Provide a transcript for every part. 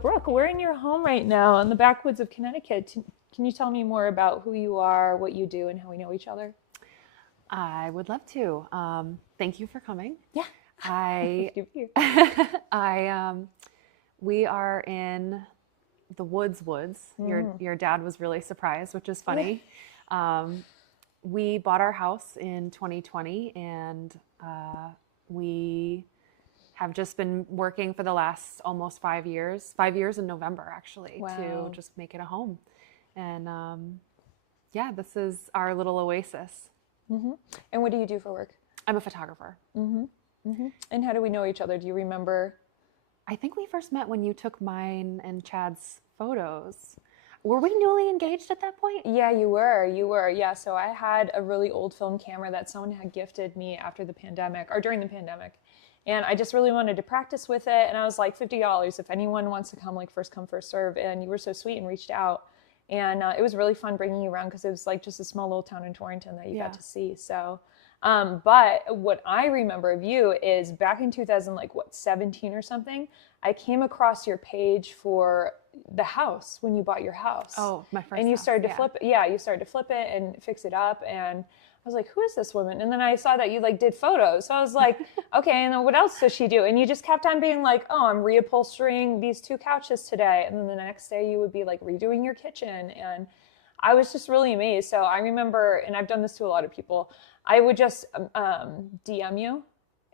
Brooke, we're in your home right now in the backwoods of Connecticut. Can you tell me more about who you are, what you do, and how we know each other? I would love to. Thank you for coming. Yeah. I, You here. we are in the woods. Your dad was really surprised, which is funny. We bought our house in 2020, and we have just been working for the last almost 5 years. 5 years in November, actually, to just make it a home. And yeah, this is our little oasis. Mm-hmm. And what do you do for work? I'm a photographer. Mm-hmm. Mm-hmm. And how do we know each other? Do you remember? I think we first met when you took mine and Chad's photos. Were we newly engaged at that point? Yeah, you were. Yeah, so I had a really old film camera that someone had gifted me after the pandemic, or during the pandemic. And I just really wanted to practice with it. And I was like, $50 if anyone wants to come, like first come, first serve. And you were so sweet and reached out. And it was really fun bringing you around because it was like just a small little town in Torrington that you got to see. So, but what I remember of you is back in 17 or something, I came across your page for the house when you bought your house. Oh, my first And you house, started to flip it. Yeah, you started to flip it and fix it up. And I was like, who is this woman? And then I saw that you like did photos. So I was like, okay, and then what else does she do? And you just kept on being like, oh, I'm reupholstering these 2 couches today. And then the next day you would be like redoing your kitchen. And I was just really amazed. So I remember, and I've done this to a lot of people, I would just DM you.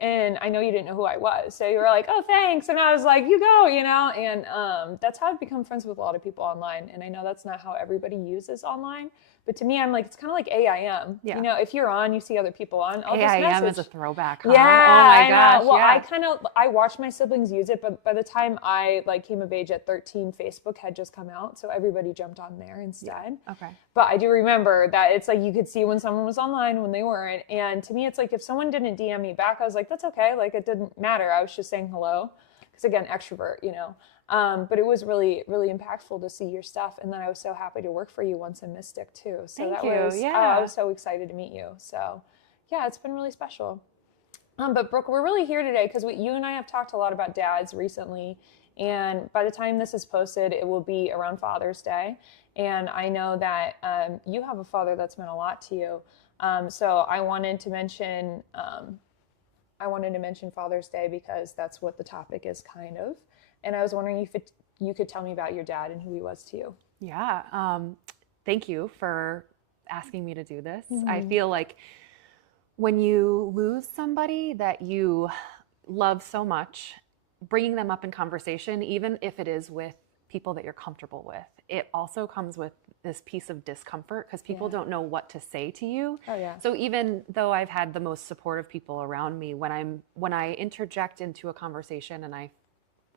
And I know you didn't know who I was. So you were like, oh, thanks. And I was like, you go, And that's how I've become friends with a lot of people online. And I know that's not how everybody uses online. But to me, I'm like, it's kind of like AIM. Yeah. If you're on, you see other people on. I'll AIM just message. is a throwback, huh? Yeah. Oh my gosh. Well, I watched my siblings use it, but by the time I came of age at 13, Facebook had just come out. So everybody jumped on there instead. Yeah. Okay. But I do remember that it's like you could see when someone was online, when they weren't. And to me, it's like if someone didn't DM me back, I was like, that's okay. Like it didn't matter. I was just saying hello. Because again, extrovert, But it was really, really impactful to see your stuff. And then I was so happy to work for you once in Mystic too. So Thank you. Yeah. I was so excited to meet you. So yeah, it's been really special. But Brooke, we're really here today because you and I have talked a lot about dads recently. And by the time this is posted, it will be around Father's Day. And I know that you have a father that's meant a lot to you. So I wanted to mention Father's Day because that's what the topic is kind of. And I was wondering if you could tell me about your dad and who he was to you. Yeah. Thank you for asking me to do this. Mm-hmm. I feel like when you lose somebody that you love so much, bringing them up in conversation, even if it is with people that you're comfortable with, it also comes with this piece of discomfort because people don't know what to say to you. Oh, yeah. So even though I've had the most supportive people around me, when I interject into a conversation and I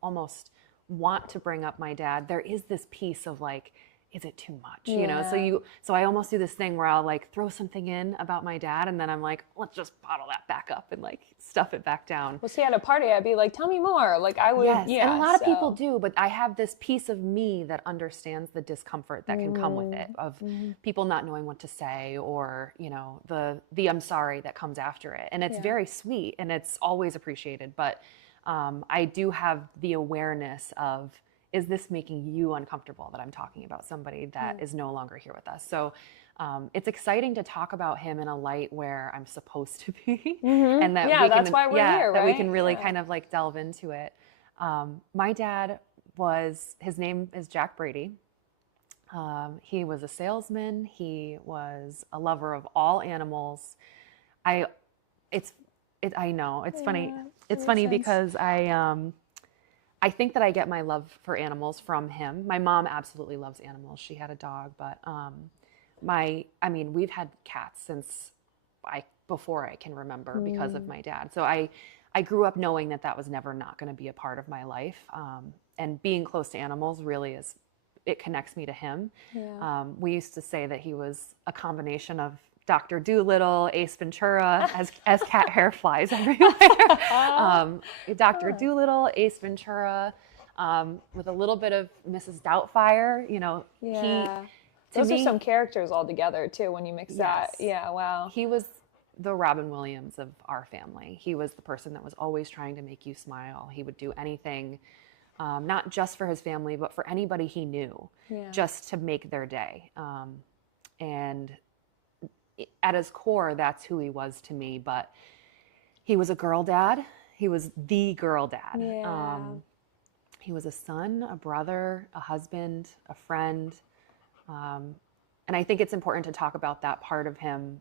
almost want to bring up my dad, there is this piece of like, is it too much? So I almost do this thing where I'll like throw something in about my dad and then I'm like, let's just bottle that back up and like stuff it back down. Well, see, at a party, I'd be like, tell me more. Like I would, and a lot of people do, but I have this piece of me that understands the discomfort that can come with it of people not knowing what to say or, the I'm sorry that comes after it. And it's very sweet and it's always appreciated. But I do have the awareness of, is this making you uncomfortable that I'm talking about somebody that is no longer here with us? So it's exciting to talk about him in a light where I'm supposed to be. And that that's why we're here, that right? we can really kind of like delve into it. My dad his name is Jack Brady. He was a salesman. He was a lover of all animals. I know it's funny. It's funny because I think that I get my love for animals from him. My mom absolutely loves animals. She had a dog, but we've had cats since before I can remember because of my dad. So I grew up knowing that was never not going to be a part of my life. And being close to animals really it connects me to him. Yeah. We used to say that he was a combination of Dr. Dolittle, Ace Ventura, as cat hair flies everywhere. Dr. Dolittle, Ace Ventura, with a little bit of Mrs. Doubtfire. Those are some characters all together too when you mix that. Yeah, wow. He was the Robin Williams of our family. He was the person that was always trying to make you smile. He would do anything not just for his family, but for anybody he knew, just to make their day. And at his core, that's who he was to me. But he was a girl dad. He was the girl dad. Yeah. He was a son, a brother, a husband, a friend. And I think it's important to talk about that part of him,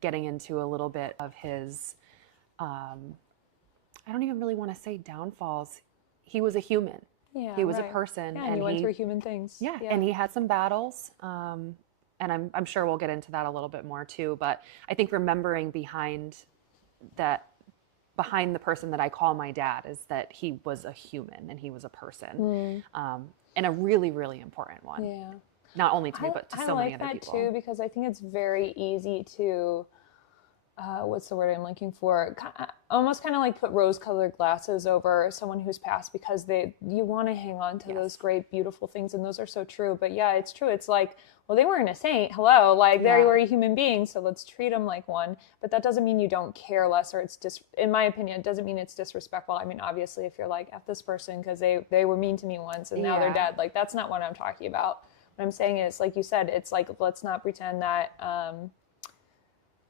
getting into a little bit of his, I don't even really want to say downfalls. He was a human. Yeah, he was a person. Yeah, and he went through human things. Yeah, and he had some battles. And I'm sure we'll get into that a little bit more too. But I think remembering behind the person that I call my dad is that he was a human and he was a person, and a really, really important one. Yeah. Not only to me, but to so many other people. I like that too, because I think it's very easy to, what's the word I'm looking for? Almost kind of like put rose-colored glasses over someone who's passed, because you want to hang on to those great, beautiful things, and those are so true. But yeah, it's true. It's like, well, they weren't a saint. Hello, like they were a human being, so let's treat them like one. But that doesn't mean you don't care less, or it's in my opinion, it doesn't mean it's disrespectful. I mean, obviously, if you're like, F this person because they were mean to me once and now they're dead, like that's not what I'm talking about. What I'm saying is, like you said, it's like, let's not pretend that, I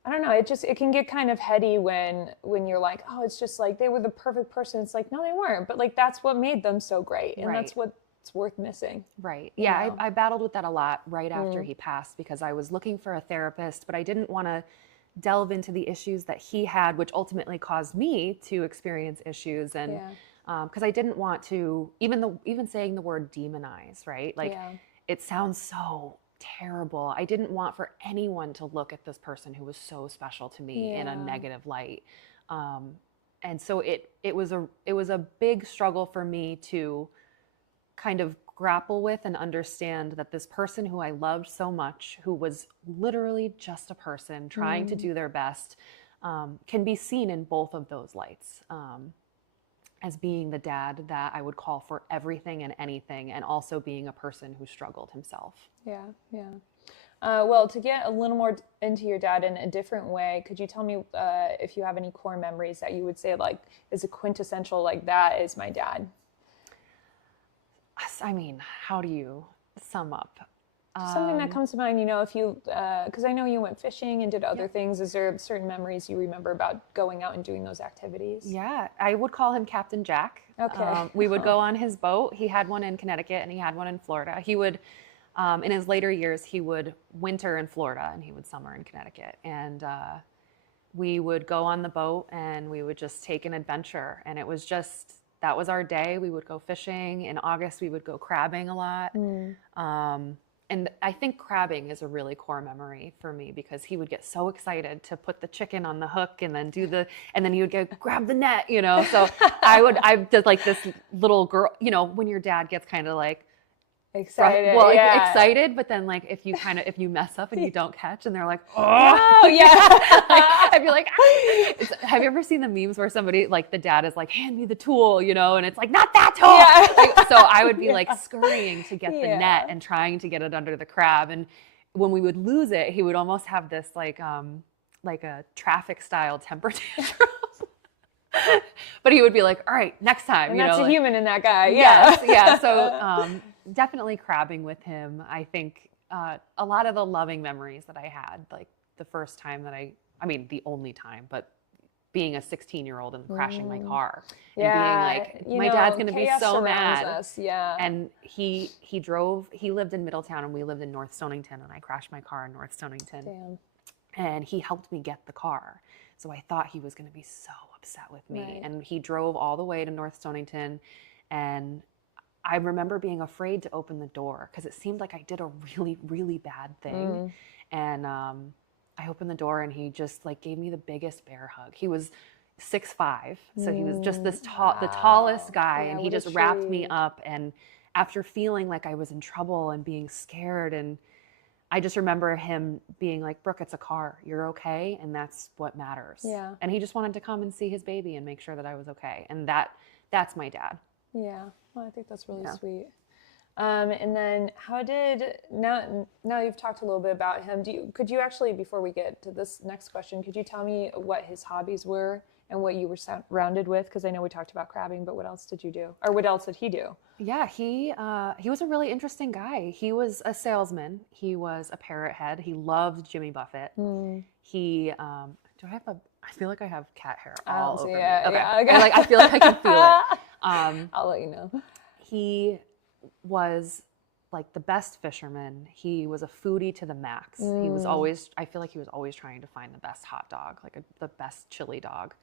don't know, it can get kind of heady when you're like, oh, it's just like they were the perfect person. It's like, no, they weren't. But like, that's what made them so great. And that's what's worth missing. Right. Yeah, I battled with that a lot right after he passed, because I was looking for a therapist, but I didn't want to delve into the issues that he had, which ultimately caused me to experience issues. And because I didn't want to, even saying the word demonize, right? Like, it sounds so terrible. I didn't want for anyone to look at this person who was so special to me in a negative light. And so it was a big struggle for me to kind of grapple with and understand that this person who I loved so much, who was literally just a person trying to do their best, can be seen in both of those lights. As being the dad that I would call for everything and anything, and also being a person who struggled himself. Yeah. Well, to get a little more into your dad in a different way, could you tell me if you have any core memories that you would say like is a quintessential, like that is my dad? I mean, how do you sum up? Something that comes to mind, if you, because I know you went fishing and did other things. Is there certain memories you remember about going out and doing those activities? Yeah, I would call him Captain Jack. Okay. We would go on his boat. He had one in Connecticut and he had one in Florida. He would, in his later years, he would winter in Florida and he would summer in Connecticut. And we would go on the boat and we would just take an adventure. And it was just, that was our day. We would go fishing. In August, we would go crabbing a lot. And I think crabbing is a really core memory for me, because he would get so excited to put the chicken on the hook and then and then he would go grab the net, So I did like this little girl, when your dad gets kind of like excited, excited, but then like if you mess up and you don't catch, and they're like, oh yeah, I'd be like, have you ever seen the memes where somebody like the dad is like, hand me the tool, and it's like, not that tool. So I would be like scurrying to get the net and trying to get it under the crab, and when we would lose it, he would almost have this like a traffic style temper tantrum. But he would be like, all right, next time. And that's a human in that guy. Yeah. So definitely crabbing with him. I think a lot of the loving memories that I had, like the first time that the only time, but being a 16-year-old and crashing my car and being like, my dad's going to be so mad. Us. Yeah. And he lived in Middletown and we lived in North Stonington, and I crashed my car in North Stonington. Damn. And he helped me get the car. So I thought he was going to be so upset with me. Right. And he drove all the way to North Stonington. And I remember being afraid to open the door because it seemed like I did a really, really bad thing. And I opened the door and he just like gave me the biggest bear hug. He was 6'5", so he was just this tall, the tallest guy. And he just wrapped me up. And after feeling like I was in trouble and being scared, and I just remember him being like, Brooke, it's a car. You're okay. And that's what matters. Yeah. And he just wanted to come and see his baby and make sure that I was okay. And that's my dad. Yeah. Well, I think that's really sweet. And then now you've talked a little bit about him. Could you actually, before we get to this next question, could you tell me what his hobbies were and what you were surrounded with? Because I know we talked about crabbing, but what else did you do? Or what else did he do? Yeah, he was a really interesting guy. He was a salesman. He was a parrot head. He loved Jimmy Buffett. He I feel like I have cat hair all over me. Okay. Yeah, okay. I feel like I can feel it. I'll let you know. He was like the best fisherman. He was a foodie to the max. He was always, I feel like he was always trying to find the best hot dog, like the best chili dog,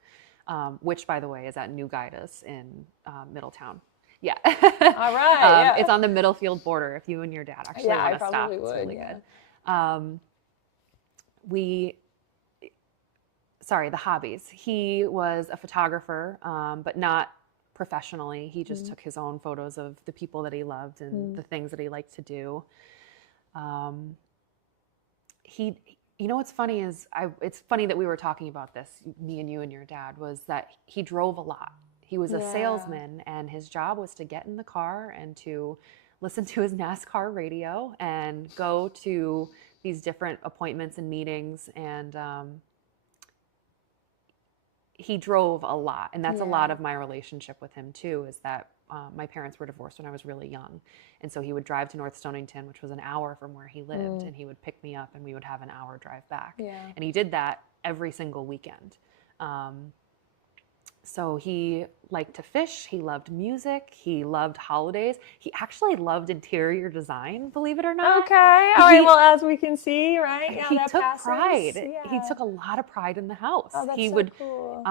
which, by the way, is at New Gaitas in Middletown. Yeah. All right. Yeah. It's on the Middlefield border if you and your dad actually want to stop. It's really good. The hobbies. He was a photographer, but not professionally. He just took his own photos of the people that he loved and the things that he liked to do. What's funny is it's funny that we were talking about this, me and you and your dad, was that he drove a lot. He was a salesman, and his job was to get in the car and to listen to his NASCAR radio and go to these different appointments and meetings. And he drove a lot. And that's a lot of my relationship with him too, is that my parents were divorced when I was really young. And so he would drive to North Stonington, which was an hour from where he lived, and he would pick me up and we would have an hour drive back. Yeah. And he did that every single weekend. So he liked to fish. He loved music. He loved holidays. He actually loved interior design, believe it or not. Okay. All right. Well, as we can see, right? Yeah, he took pride. Yeah. He took a lot of pride in the house. Oh, that's he so would, cool.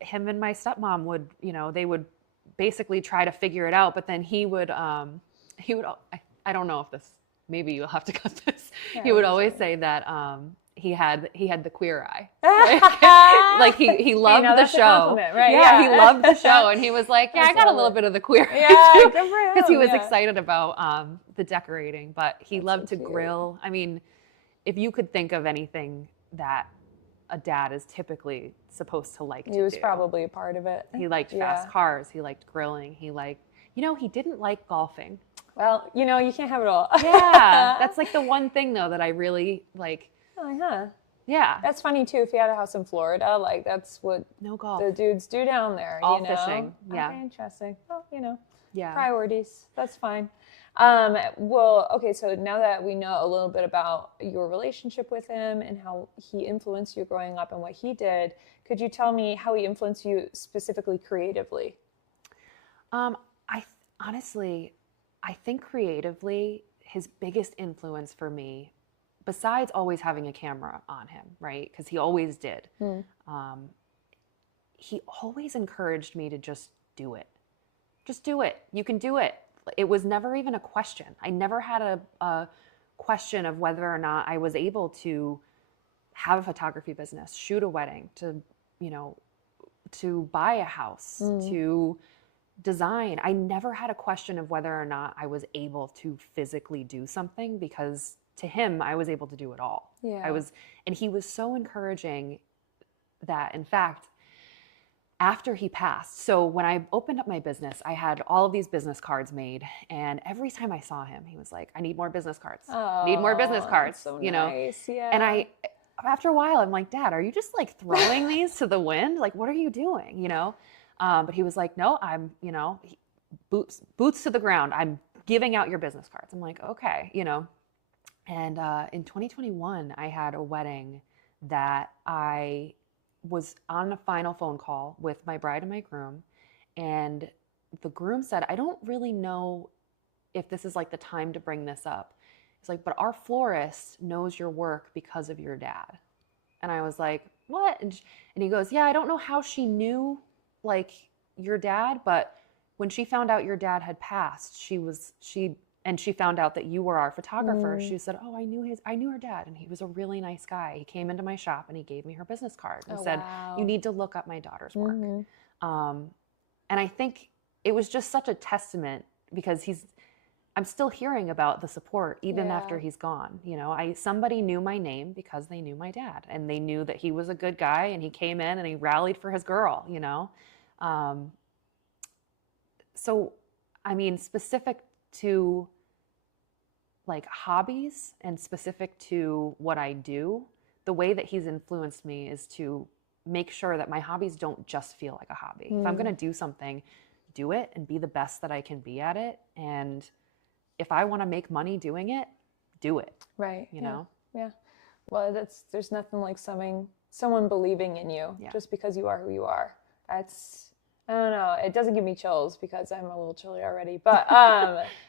Him and my stepmom would, they would basically try to figure it out. But then he would, I don't know if this, maybe you'll have to cut this. Yeah, he would always say that, he had the queer eye. Like he loved the show. Right? Yeah, he loved the show, and he was like, "Yeah, I got a little bit of the queer eye too," because he was excited about the decorating. But he loved to grill. I mean, if you could think of anything that a dad is typically supposed to like, he was probably a part of it. He liked fast cars. He liked grilling. He liked, he didn't like golfing. Well, you can't have it all. Yeah, that's like the one thing though that I really like. Oh, huh. Yeah. That's funny too. If you had a house in Florida, like that's what no golf. The dudes do down there. All fishing. Yeah. Okay, interesting. Well, yeah. Priorities. That's fine. Well, okay. So now that we know a little bit about your relationship with him and how he influenced you growing up and what he did, could you tell me how he influenced you specifically creatively? Honestly, I think creatively, his biggest influence for me, besides always having a camera on him, right? Because he always did. He always encouraged me to just do it. Just do it. You can do it. It was never even a question. I never had a question of whether or not I was able to have a photography business, shoot a wedding, to buy a house, to design. I never had a question of whether or not I was able to physically do something, because to him, I was able to do it all. Yeah. And he was so encouraging that, in fact, after he passed, so when I opened up my business, I had all of these business cards made, and every time I saw him, he was like, "I need more business cards. Need more business cards." So nice. Yeah. And after a while, I'm like, "Dad, are you just like throwing these to the wind? Like, what are you doing?" But he was like, "No, I'm, boots to the ground. I'm giving out your business cards." I'm like, "Okay," And in 2021, I had a wedding that I was on a final phone call with my bride and my groom. And the groom said, "I don't really know if this is like the time to bring this up." He's like, "But our florist knows your work because of your dad." And I was like, "What?" And he goes, "Yeah, I don't know how she knew like your dad, but when she found out your dad had passed, she found out that you were our photographer. She said, 'Oh, I knew her dad, and he was a really nice guy. He came into my shop and he gave me her business card and said, wow, you need to look up my daughter's work.'" And I think it was just such a testament, because I'm still hearing about the support even after he's gone. Somebody knew my name because they knew my dad, and they knew that he was a good guy, and he came in and he rallied for his girl. So, I mean, specific to like hobbies and specific to what I do, the way that he's influenced me is to make sure that my hobbies don't just feel like a hobby. If I'm going to do something, do it and be the best that I can be at it. And if I want to make money doing it, do it. Right. You know? Yeah. Well, there's nothing like someone believing in you just because you are who you are. I don't know. It doesn't give me chills because I'm a little chilly already, but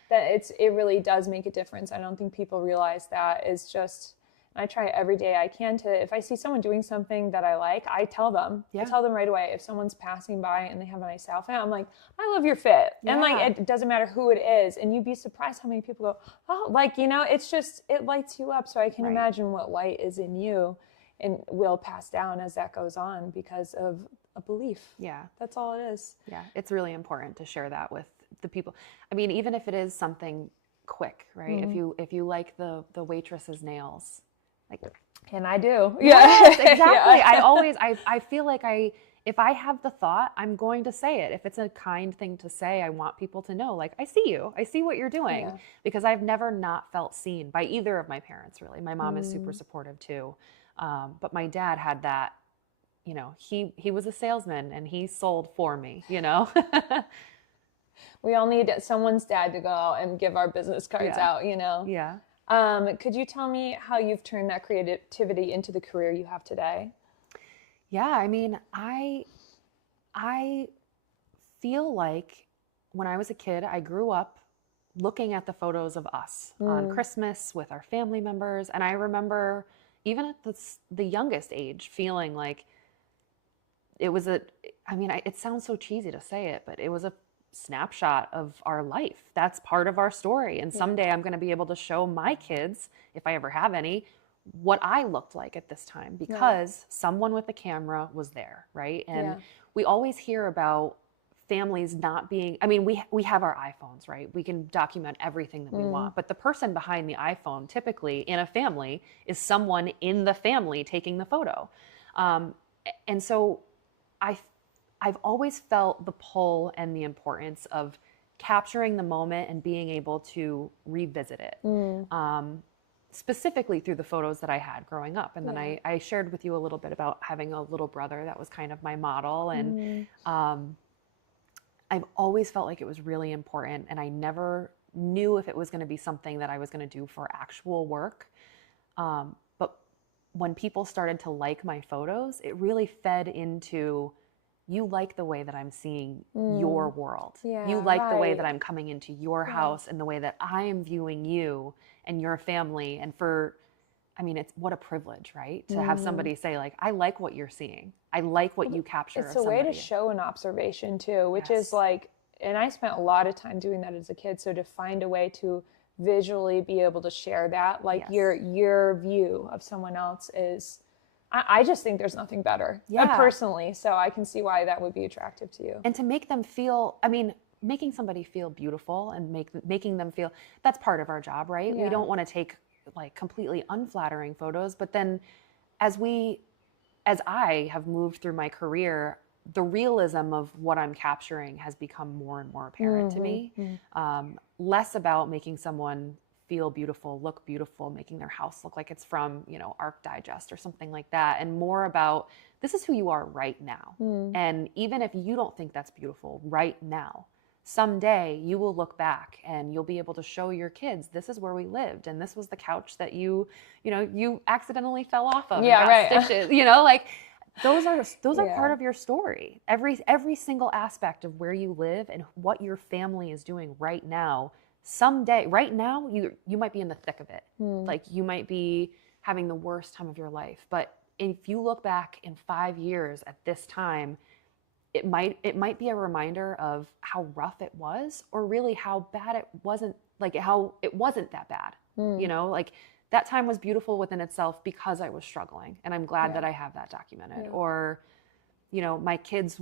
it really does make a difference. I don't think people realize that. It's just, I try every day I can to, if I see someone doing something that I like, I tell them. I tell them right away. If someone's passing by and they have a nice outfit, I'm like, I love your fit. And like, it doesn't matter who it is. And you'd be surprised how many people go, oh, like, you know, it's just, it lights you up. So I can imagine what light is in you and will pass down as that goes on because of a belief. Yeah. That's all it is. Yeah. It's really important to share that with the people. I mean, even if it is something quick, right? If you like the waitress's nails, like, and I do. Yes, exactly. I feel like if I have the thought, I'm going to say it. If it's a kind thing to say, I want people to know, like, I see you. I see what you're doing. Because I've never not felt seen by either of my parents, really. My mom is super supportive too. But my dad had that, you know, he was a salesman and he sold for me, you know. We all need someone's dad to go out and give our business cards out, you know. Yeah. Could you tell me how you've turned that creativity into the career you have today? Yeah, I mean, I feel like when I was a kid, I grew up looking at the photos of us on Christmas with our family members. And I remember even at the youngest age feeling like it was it sounds so cheesy to say it, but it was a snapshot of our life. That's part of our story. And someday I'm going to be able to show my kids, if I ever have any, what I looked like at this time because someone with a camera was there, right? And we always hear about families not being, I mean, we have our iPhones, right? We can document everything that we want, but the person behind the iPhone typically in a family is someone in the family taking the photo. And so I've always felt the pull and the importance of capturing the moment and being able to revisit it, specifically through the photos that I had growing up. And then I shared with you a little bit about having a little brother that was kind of my model. And I've always felt like it was really important. And I never knew if it was going to be something that I was going to do for actual work. But when people started to like my photos, it really fed into, you like the way that I'm seeing your world. You like the way that I'm coming into your house and the way that I am viewing you and your family. And it's what a privilege, right? To have somebody say like, I like what you're seeing. I like what you capture. It's a way to show an observation too, which is like, and I spent a lot of time doing that as a kid. So to find a way to visually be able to share that, like your view of someone else is, I just think there's nothing better personally. So I can see why that would be attractive to you. And to make them feel, making somebody feel beautiful and making them feel, that's part of our job, right? We don't want to take like completely unflattering photos, but then as I have moved through my career, the realism of what I'm capturing has become more and more apparent to me. Less about making someone feel beautiful, look beautiful, making their house look like it's from, Arc Digest or something like that. And more about, this is who you are right now. And even if you don't think that's beautiful right now, someday you will look back and you'll be able to show your kids, this is where we lived. And this was the couch that you accidentally fell off of. Stitches, like those are part of your story. Every single aspect of where you live and what your family is doing right now. Someday, right now, you might be in the thick of it. Like you might be having the worst time of your life. But if you look back in 5 years at this time, it might be a reminder of how rough it was, or really how bad it wasn't, like how it wasn't that bad. Like that time was beautiful within itself because I was struggling. And I'm glad that I have that documented. Or, my kids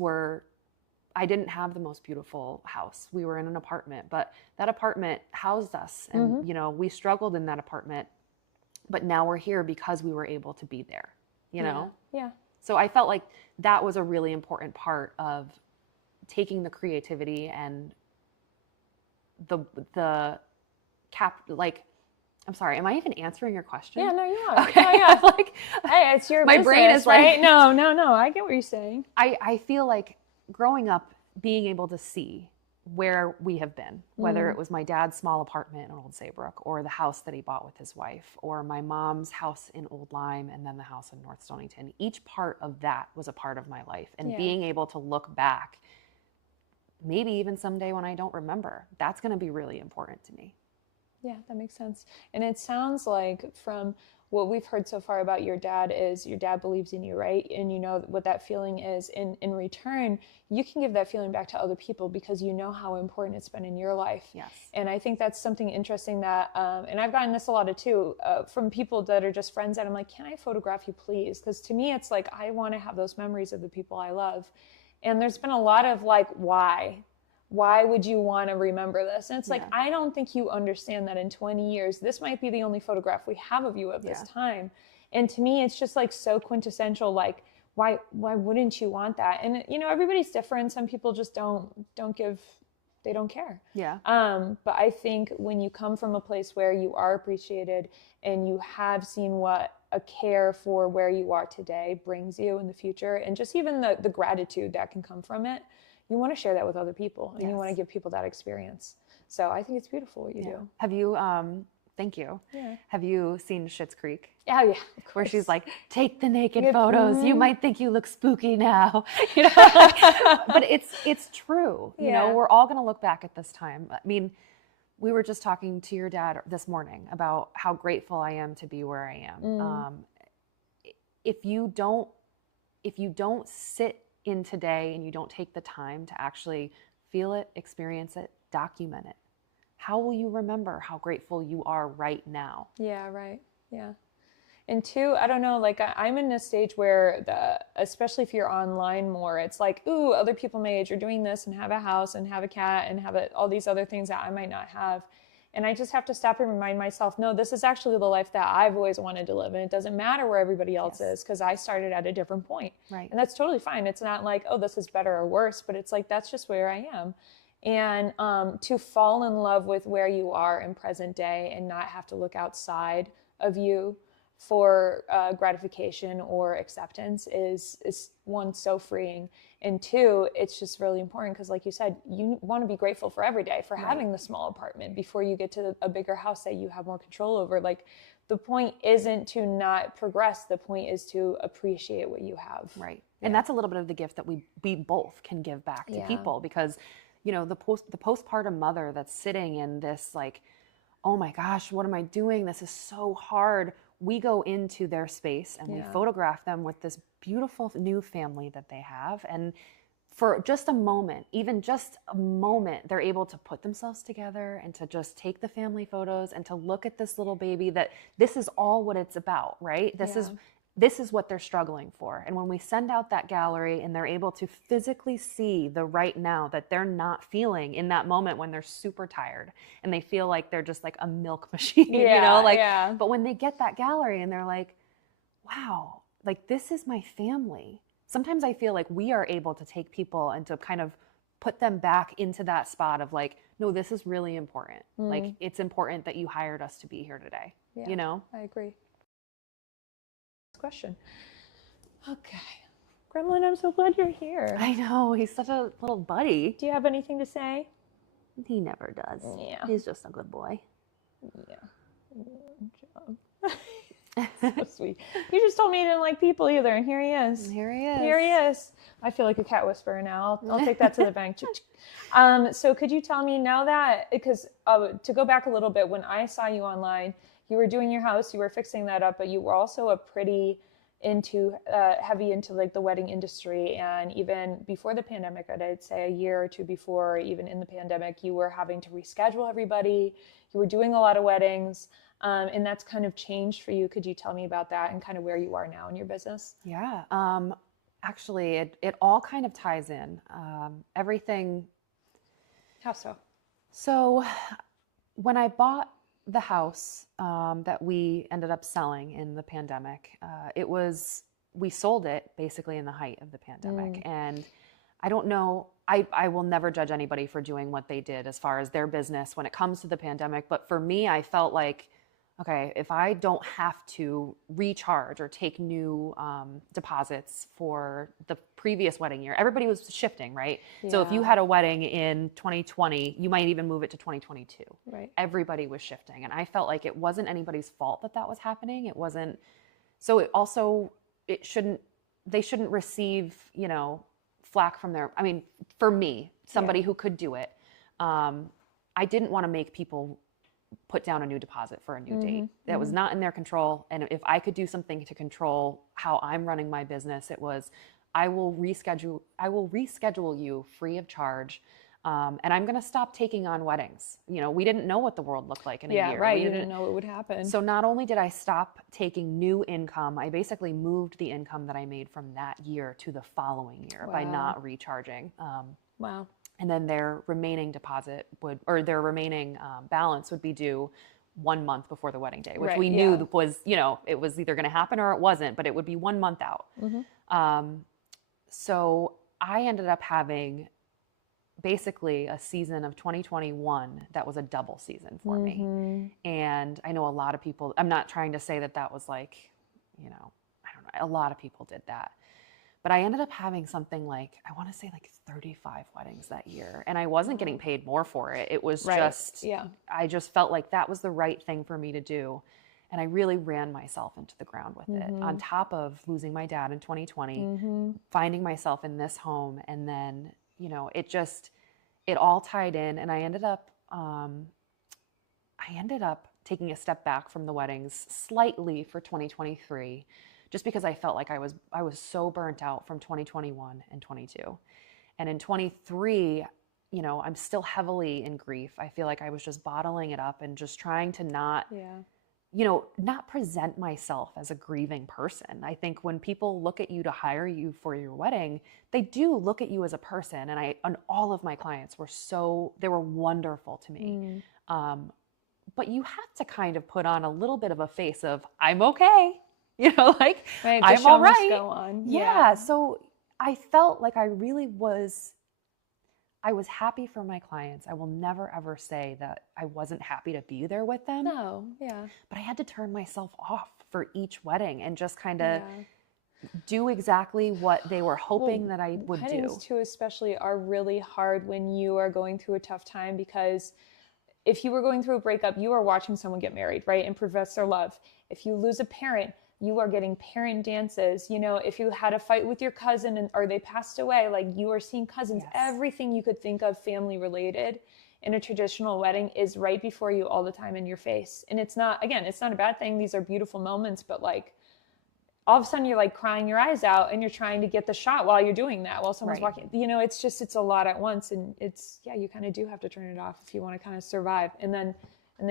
I didn't have the most beautiful house. We were in an apartment, but that apartment housed us. And, we struggled in that apartment, but now we're here because we were able to be there, Yeah. So I felt like that was a really important part of taking the creativity and I'm sorry, am I even answering your question? Yeah, no, you are. Okay. No, yeah. Like, Hey, it's your my business, brain is right? like, No. I get what you're saying. I feel like growing up, being able to see where we have been, whether it was my dad's small apartment in Old Saybrook, or the house that he bought with his wife, or my mom's house in Old Lyme, and then the house in North Stonington. Each part of that was a part of my life. And being able to look back, maybe even someday when I don't remember, that's going to be really important to me. Yeah, that makes sense. And it sounds like from what we've heard so far about your dad is your dad believes in you, right? And you know what that feeling is. In return, you can give that feeling back to other people because you know how important it's been in your life. Yes. And I think that's something interesting that, and I've gotten this a lot of too, from people that are just friends that I'm like, can I photograph you, please? Because to me, it's like, I want to have those memories of the people I love. And there's been a lot of like, why? Why would you want to remember this? And it's like, I don't think you understand that in 20 years, this might be the only photograph we have of you at this time. And to me, it's just like so quintessential. Like, why wouldn't you want that? And you know, everybody's different. Some people just don't care. Yeah. But I think when you come from a place where you are appreciated and you have seen what a care for where you are today brings you in the future, and just even the gratitude that can come from it, you want to share that with other people, and you want to give people that experience. So I think it's beautiful what you do. Have you, thank you. Yeah. Have you seen Schitt's Creek? Oh yeah. Where she's like, take the naked photos. You might think you look spooky now. You know, but it's true. You know, we're all going to look back at this time. I mean, we were just talking to your dad this morning about how grateful I am to be where I am. If you don't sit in today and you don't take the time to actually feel it, experience it, document it, how will you remember how grateful you are right now? Yeah, right. Yeah. And two, I don't know, like I'm in a stage where especially if you're online more, it's like, ooh, other people my age are doing this and have a house and have a cat and have all these other things that I might not have. And I just have to stop and remind myself, no, this is actually the life that I've always wanted to live. And it doesn't matter where everybody else is, because I started at a different point. Right. And that's totally fine. It's not like, oh, this is better or worse, but it's like, that's just where I am. And to fall in love with where you are in present day and not have to look outside of you for gratification or acceptance is one, so freeing, and two, it's just really important because, like you said, you want to be grateful for every day for having the small apartment before you get to a bigger house that you have more control over. Like, the point isn't to not progress, the point is to appreciate what you have. Right. And that's a little bit of the gift that we both can give back to people, because you know, the postpartum mother that's sitting in this like, oh my gosh, what am I doing? This is so hard. We go into their space and we photograph them with this beautiful new family that they have. And for just a moment, even just a moment, they're able to put themselves together and to just take the family photos and to look at this little baby, that this is all what it's about, right? This is what they're struggling for. And when we send out that gallery and they're able to physically see the right now that they're not feeling in that moment when they're super tired and they feel like they're just like a milk machine, you know, like, but when they get that gallery and they're like, wow, like this is my family. Sometimes I feel like we are able to take people and to kind of put them back into that spot of like, no, this is really important. Like, it's important that you hired us to be here today. You know? I agree. Question. Okay. Gremlin, I'm so glad you're here. I know. He's such a little buddy. Do you have anything to say? He never does. Yeah. He's just a good boy. Yeah. Good job. So sweet. You just told me you didn't like people either, and here he is. Here he is. Here he is. I feel like a cat whisperer now. I'll take that to the bank. So could you tell me now that, because to go back a little bit, when I saw you online, you were doing your house, you were fixing that up, but you were also heavy into like the wedding industry. And even before the pandemic, I'd say a year or two before, even in the pandemic, you were having to reschedule everybody. You were doing a lot of weddings. And that's kind of changed for you. Could you tell me about that and kind of where you are now in your business? Yeah. Actually, it all kind of ties in. Everything. How so? So when I bought the house that we ended up selling in the pandemic, we sold it basically in the height of the pandemic. And I don't know, I will never judge anybody for doing what they did as far as their business when it comes to the pandemic. But for me, I felt like, okay, if I don't have to recharge or take new deposits for the previous wedding year, everybody was shifting, right? So if you had a wedding in 2020, you might even move it to 2022. Right. Everybody was shifting. And I felt like it wasn't anybody's fault that that was happening. It wasn't, so it also, they shouldn't receive, you know, flack from their, I mean, for me, somebody who could do it, I didn't want to make people put down a new deposit for a new date. That was not in their control. And if I could do something to control how I'm running my business, it was, I will reschedule you free of charge. And I'm going to stop taking on weddings. You know, we didn't know what the world looked like in a year. Yeah, right. You didn't know what would happen. So not only did I stop taking new income, I basically moved the income that I made from that year to the following year by not recharging. Wow. And then their remaining deposit would, or their remaining balance would be due 1 month before the wedding day, which we knew was, you know, it was either going to happen or it wasn't, but it would be 1 month out. So I ended up having basically a season of 2021 that was a double season for me. And I know a lot of people, I'm not trying to say that that was like, you know, I don't know, a lot of people did that. But I ended up having something like, I want to say like 35 weddings that year. And I wasn't getting paid more for it. It was just, I just felt like that was the right thing for me to do. And I really ran myself into the ground with it, on top of losing my dad in 2020, finding myself in this home. And then, you know, it all tied in. And I ended up taking a step back from the weddings slightly for 2023. Just because I felt like I was so burnt out from 2021 and 22. And in 23, you know, I'm still heavily in grief. I feel like I was just bottling it up and just trying to not, you know, not present myself as a grieving person. I think when people look at you to hire you for your wedding, they do look at you as a person. And all of my clients they were wonderful to me. But you have to kind of put on a little bit of a face of, I'm okay. You know, like, I'm all right. Go on. Yeah. So I felt like I was happy for my clients. I will never, ever say that I wasn't happy to be there with them. No. Yeah. But I had to turn myself off for each wedding and just kind of do exactly what they were hoping that I would do. Weddings too, especially, are really hard when you are going through a tough time, because if you were going through a breakup, you are watching someone get married, right? And profess their love. If you lose a parent, you are getting parent dances. You know, if you had a fight with your cousin or they passed away, like, you are seeing cousins. Everything you could think of family related in a traditional wedding is right before you all the time in your face. And it's not a bad thing. These are beautiful moments, but like, all of a sudden you're like crying your eyes out and you're trying to get the shot while you're doing that, while someone's walking, you know, it's a lot at once. And you kind of do have to turn it off if you want to kind of survive. And then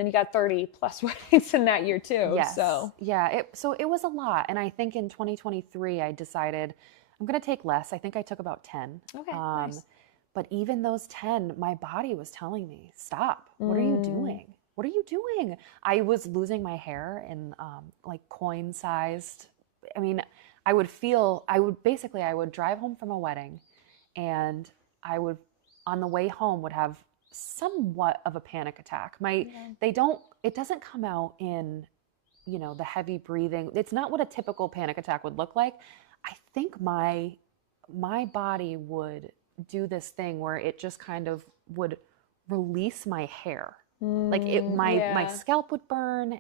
you got 30 plus weddings in that year too. Yes. So it was a lot. And I think in 2023, I decided I'm going to take less. I think I took about 10. Okay. Nice. But even those 10, my body was telling me, stop. What are you doing? What are you doing? I was losing my hair in like coin sized. I mean, I would drive home from a wedding and on the way home would have somewhat of a panic attack. It doesn't come out in, you know, the heavy breathing. It's not what a typical panic attack would look like. I think my body would do this thing where it just kind of would release my hair. Like my scalp would burn,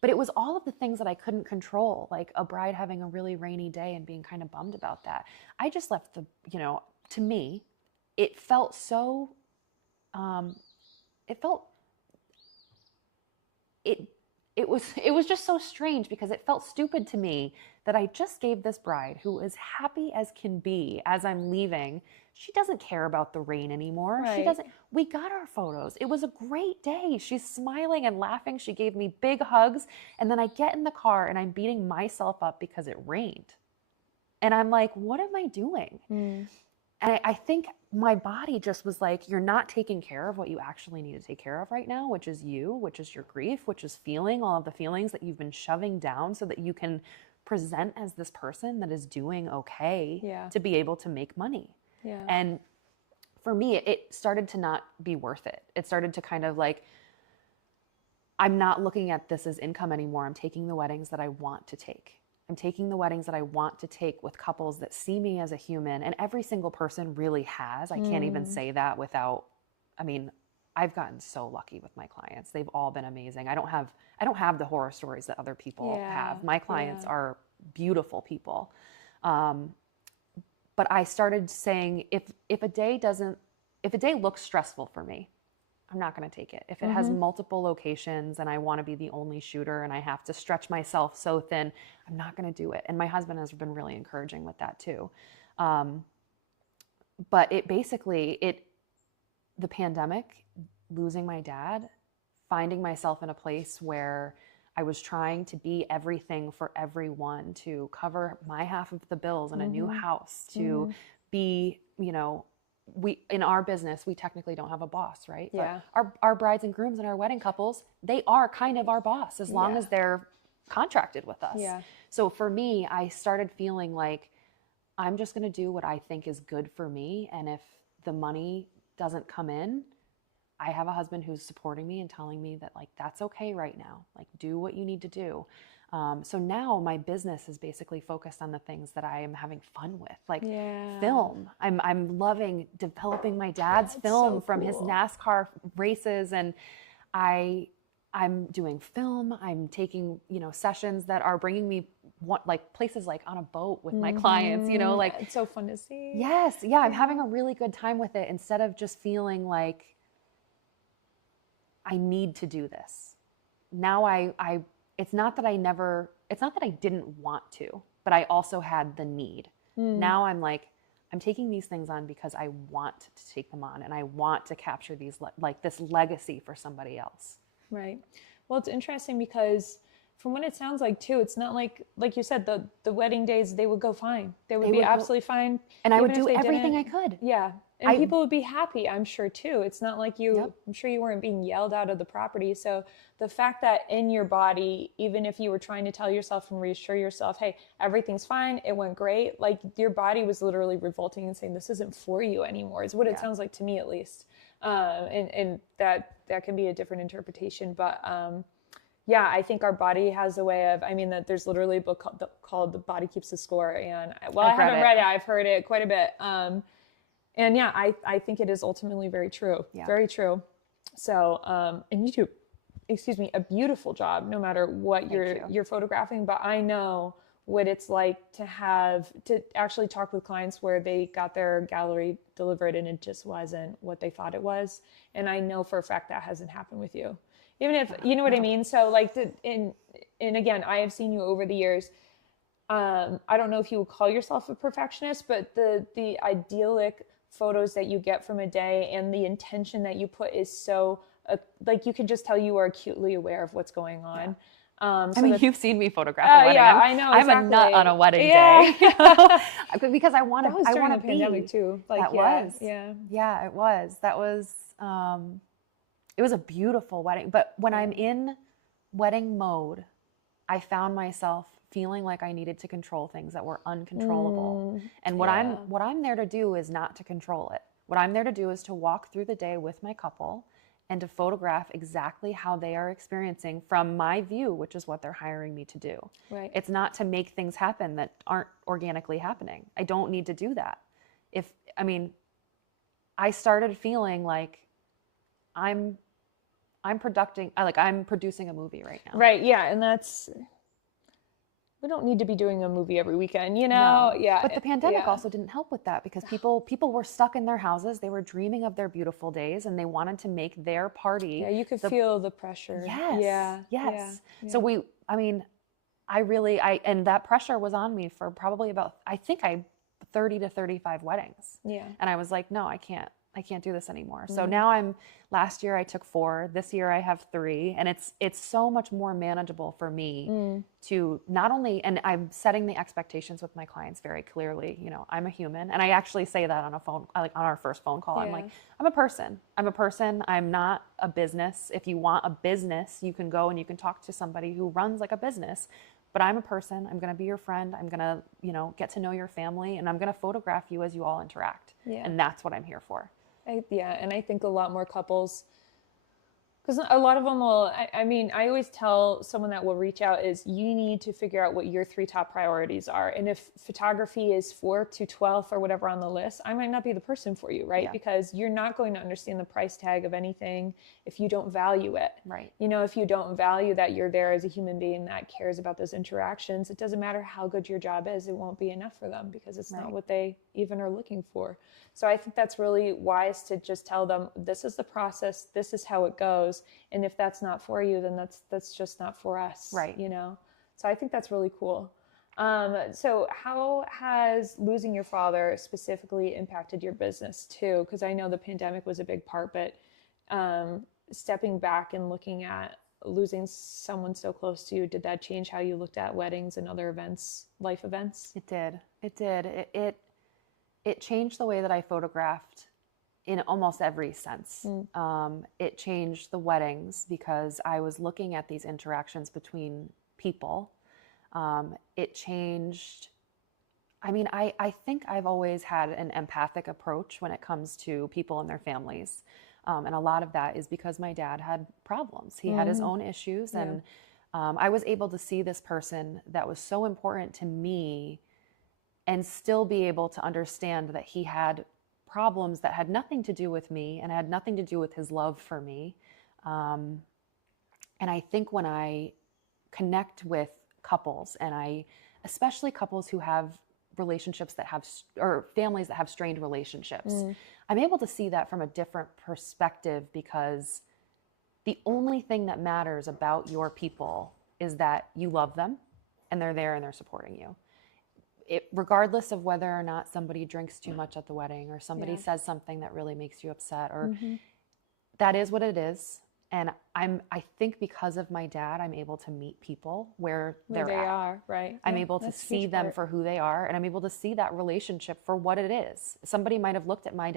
but it was all of the things that I couldn't control, like a bride having a really rainy day and being kind of bummed about that. I just left to me, it felt so, it was just so strange, because it felt stupid to me that I just gave this bride, who is happy as can be as I'm leaving. She doesn't care about the rain anymore. Right. We got our photos. It was a great day. She's smiling and laughing. She gave me big hugs. And then I get in the car and I'm beating myself up because it rained. And I'm like, what am I doing? And I think my body just was like, you're not taking care of what you actually need to take care of right now, which is you, which is your grief, which is feeling all of the feelings that you've been shoving down so that you can present as this person that is doing okay to be able to make money. Yeah. And for me, it started to not be worth it. It started to kind of like, I'm not looking at this as income anymore. I'm taking the weddings that I want to take. I'm taking the weddings that I want to take with couples that see me as a human. And every single person really has. I can't even say that without, I mean, I've gotten so lucky with my clients. They've all been amazing. I don't have the horror stories that other people have. My clients are beautiful people. But I started saying, if a day looks stressful for me, I'm not going to take it. If it has multiple locations and I want to be the only shooter and I have to stretch myself so thin, I'm not going to do it. And my husband has been really encouraging with that too. But the pandemic, losing my dad, finding myself in a place where I was trying to be everything for everyone, to cover my half of the bills in a new house, to be, we, in our business, we technically don't have a boss, right? Yeah. But our brides and grooms and our wedding couples, they are kind of our boss as long as they're contracted with us. Yeah. So for me, I started feeling like I'm just going to do what I think is good for me. And if the money doesn't come in, I have a husband who's supporting me and telling me that, like, that's okay right now. Like, do what you need to do. So now my business is basically focused on the things that I am having fun with, like film. I'm loving developing my dad's film from his NASCAR races, and I'm doing film. I'm taking, sessions that are bringing me like places like on a boat with my clients, like it's so fun to see. Yes. Yeah. I'm having a really good time with it instead of just feeling like I need to do this. Now it's not that I didn't want to, but I also had the need. Now I'm like, I'm taking these things on because I want to take them on and I want to capture these, like this legacy for somebody else. Right. Well, it's interesting because from what it sounds like too, it's not like you said, the wedding days, they would go fine. They would be absolutely fine. And I would do everything I could. Yeah. And people would be happy, I'm sure too. It's not like I'm sure you weren't being yelled out of the property. So the fact that in your body, even if you were trying to tell yourself and reassure yourself, hey, everything's fine, it went great, like your body was literally revolting and saying, this isn't for you anymore, is what it sounds like to me, at least. And that can be a different interpretation. But I think our body has a way of, that there's literally a book called The Body Keeps the Score. And I haven't read it. I've heard it quite a bit. And I think it is ultimately very true. Yeah. Very true. So, and you do, a beautiful job, no matter what you're photographing. But I know what it's like to actually talk with clients where they got their gallery delivered and it just wasn't what they thought it was. And I know for a fact that hasn't happened with you. Even if, you know what I mean? So like, and again, I have seen you over the years. I don't know if you would call yourself a perfectionist, but the idyllic photos that you get from a day and the intention that you put is so, like you can just tell you are acutely aware of what's going on. You've seen me photograph a wedding. Yeah, I know. Exactly. I'm a nut on a wedding day. Because I want to. That was during the pandemic too. Like, yeah, it was. That was. It was a beautiful wedding. But when I'm in wedding mode, I found myself feeling like I needed to control things that were uncontrollable. And what I'm there to do is not to control it. What I'm there to do is to walk through the day with my couple and to photograph exactly how they are experiencing from my view, which is what they're hiring me to do. Right. It's not to make things happen that aren't organically happening. I don't need to do that. I started feeling like I'm producing a movie right now. Right. Yeah. And we don't need to be doing a movie every weekend, No. Yeah. But the pandemic also didn't help with that because people were stuck in their houses. They were dreaming of their beautiful days and they wanted to make their party. Yeah, you could feel the pressure. Yes. Yeah. Yes. Yeah. So and that pressure was on me for probably about, 30 to 35 weddings. Yeah. And I was like, no, I can't do this anymore. So now last year I took 4, this year I have 3, and it's so much more manageable for me to not only, and I'm setting the expectations with my clients very clearly, I'm a human. And I actually say that on on our first phone call. I'm like, I'm a person. I'm not a business. If you want a business, you can go and you can talk to somebody who runs like a business. But I'm a person. I'm going to be your friend. I'm going to, get to know your family, and I'm going to photograph you as you all interact. Yeah. And that's what I'm here for. And I think a lot more couples Because a lot of them will, I mean, I always tell someone that will reach out is you need to figure out what your 3 top priorities are. And if photography is 4th to 12th or whatever on the list, I might not be the person for you, right? Yeah. Because you're not going to understand the price tag of anything if you don't value it. Right. You know, if you don't value that you're there as a human being that cares about those interactions, it doesn't matter how good your job is, it won't be enough for them because it's not what they even are looking for. So I think that's really wise to just tell them, this is the process, this is how it goes. And if that's not for you, then that's just not for us. Right. You know? So I think that's really cool. So how has losing your father specifically impacted your business too? Because I know the pandemic was a big part, but stepping back and looking at losing someone so close to you, did that change how you looked at weddings and other events, life events? It did. It did. It changed the way that I photographed in almost every sense. It changed the weddings because I was looking at these interactions between people. It changed, I mean, I think I've always had an empathic approach when it comes to people and their families. And a lot of that is because my dad had problems. He had his own issues. And I was able to see this person that was so important to me and still be able to understand that he had problems that had nothing to do with me and had nothing to do with his love for me. And I think when I connect with couples, and especially couples who have relationships that have, or families that have strained relationships, I'm able to see that from a different perspective because the only thing that matters about your people is that you love them and they're there and they're supporting you. Regardless of whether or not somebody drinks too much at the wedding or somebody says something that really makes you upset, or that is what it is. And I think because of my dad, I'm able to meet people where they are, right? I'm able to see them for who they are, and I'm able to see that relationship for what it is. Somebody might have looked at my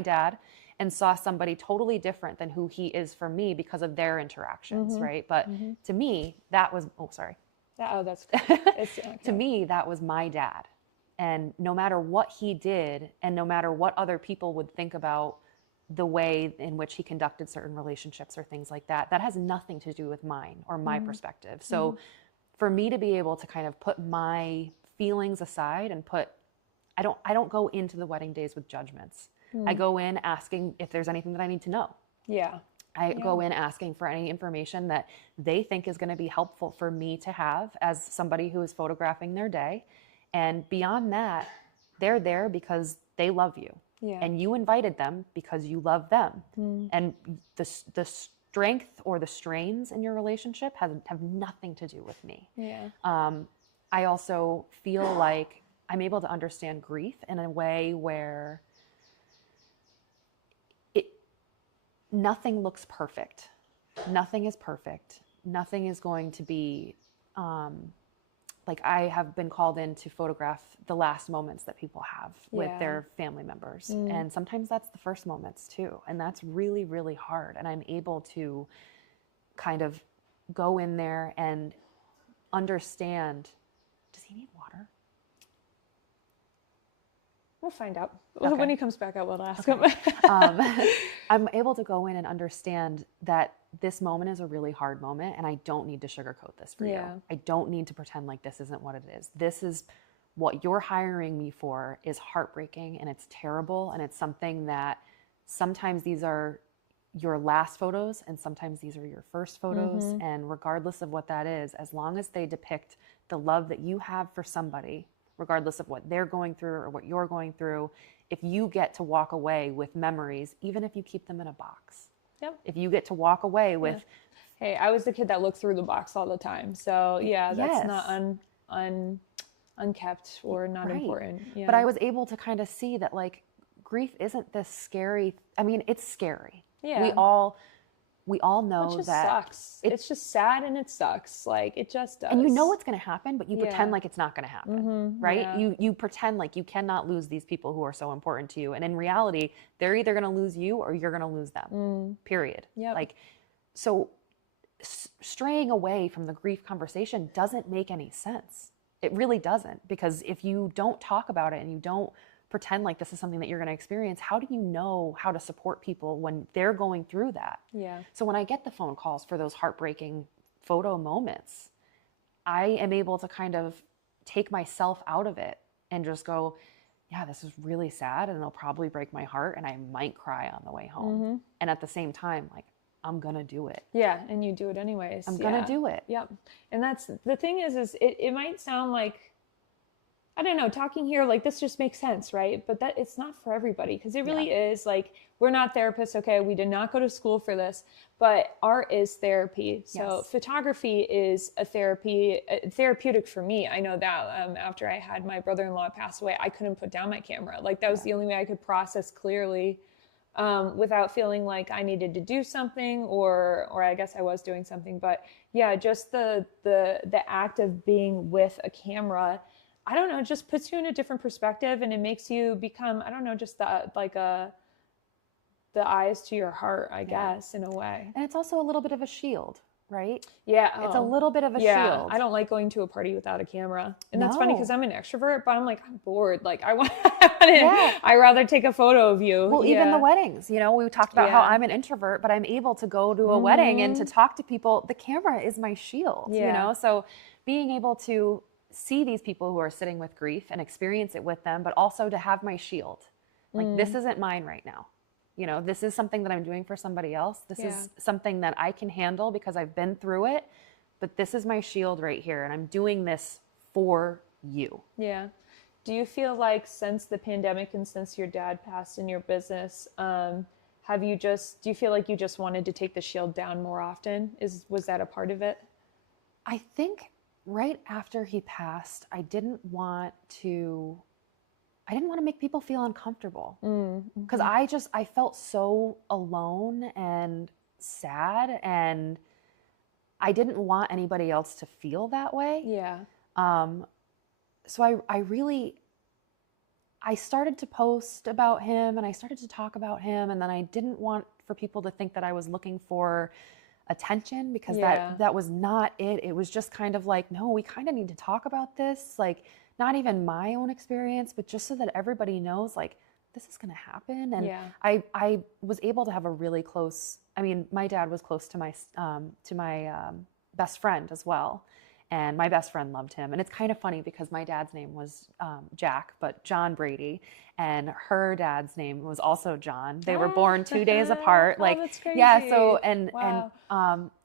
dad and saw somebody totally different than who he is for me because of their interactions, right? But to me, that was, that's it's, okay. To me, that was my dad. And no matter what he did, and no matter what other people would think about the way in which he conducted certain relationships or things like that, that has nothing to do with mine or my perspective. So for me to be able to kind of put my feelings aside and I don't go into the wedding days with judgments. I go in asking if there's anything that I need to know. I go in asking for any information that they think is going to be helpful for me to have as somebody who is photographing their day. And beyond that, they're there because they love you. And you invited them because you love them. And the strength or the strains in your relationship have nothing to do with me. I also feel like I'm able to understand grief in a way where nothing looks perfect. Nothing is perfect. Nothing is going to be, like I have been called in to photograph the last moments that people have with their family members. And sometimes that's the first moments too. And that's really, really hard. And I'm able to kind of go in there and understand, does he need water? We'll find out. When he comes back out, we'll ask him. I'm able to go in and understand that this moment is a really hard moment and I don't need to sugarcoat this for you. I don't need to pretend like this isn't what it is. This is what you're hiring me for is heartbreaking and it's terrible. And it's something that sometimes these are your last photos and sometimes these are your first photos. And regardless of what that is, as long as they depict the love that you have for somebody, regardless of what they're going through or what you're going through, if you get to walk away with memories, even if you keep them in a box, if you get to walk away with, hey, I was the kid that looked through the box all the time. So that's not unkept or not important. But I was able to kind of see that like grief isn't this scary. I mean, it's scary. We all know it just that sucks. It's just sad and it sucks. Like it just does. And you know what's going to happen, but you pretend like it's not going to happen, right? You pretend like you cannot lose these people who are so important to you. And in reality, they're either going to lose you or you're going to lose them, period. Like, so straying away from the grief conversation doesn't make any sense. It really doesn't, because if you don't talk about it and you don't pretend like this is something that you're going to experience. How do you know how to support people when they're going through that? Yeah. So when I get the phone calls for those heartbreaking photo moments, I am able to kind of take myself out of it and just go, yeah, this is really sad and it'll probably break my heart and I might cry on the way home. And at the same time, like, I'm going to do it. Yeah. And you do it anyways. I'm going to do it. Yep. And that's the thing is it might sound like, I don't know, talking here, like this just makes sense, right? But that it's not for everybody, because it really is like, we're not therapists. Okay. We did not go to school for this, but art is therapy. So photography is therapeutic for me. I know that after I had my brother-in-law pass away, I couldn't put down my camera. Like that was the only way I could process clearly without feeling like I needed to do something, or I guess I was doing something. But yeah, just the act of being with a camera, I don't know, it just puts you in a different perspective, and it makes you become, I don't know, just that like the eyes to your heart, I guess, in a way. And it's also a little bit of a shield, right? Yeah. It's a little bit of a shield. I don't like going to a party without a camera. And that's funny because I'm an extrovert, but I'm like, I'm bored. Like I'd rather take a photo of you. Well, even the weddings, you know, we talked about how I'm an introvert, but I'm able to go to a wedding and to talk to people. The camera is my shield, you know? So being able to see these people who are sitting with grief and experience it with them, but also to have my shield. Like, this isn't mine right now. You know, this is something that I'm doing for somebody else. This is something that I can handle because I've been through it, but this is my shield right here. And I'm doing this for you. Yeah. Do you feel like since the pandemic and since your dad passed in your business, do you feel like you just wanted to take the shield down more often? Was that a part of it? I think right after he passed, I didn't want to make people feel uncomfortable, because I felt so alone and sad, and I didn't want anybody else to feel that way. Yeah. So I started to post about him and I started to talk about him, and then I didn't want for people to think that I was looking for attention, because that was not it. It was just kind of like, no, we kind of need to talk about this. Like, not even my own experience, but just so that everybody knows, like, this is going to happen. And I was able to have a really close, I mean, my dad was close to my best friend as well. And my best friend loved him. And it's kind of funny because my dad's name was Jack, but John Brady. And her dad's name was also John. They were born 2 days apart. Like, that's crazy. Yeah. So, and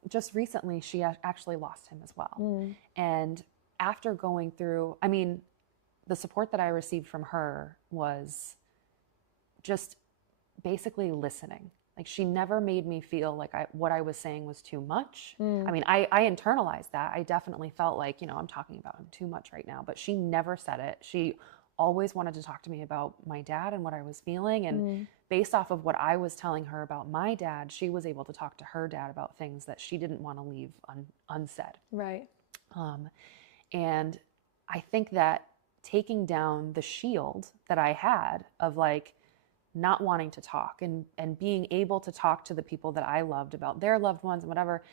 just recently she actually lost him as well. And after going through, I mean, the support that I received from her was just basically listening. Like, she never made me feel like what I was saying was too much. I mean, I internalized that. I definitely felt like, you know, I'm talking about him too much right now, but she never said it. She always wanted to talk to me about my dad and what I was feeling. And based off of what I was telling her about my dad, she was able to talk to her dad about things that she didn't want to leave unsaid. Right. And I think that taking down the shield that I had of like not wanting to talk and being able to talk to the people that I loved about their loved ones and whatever,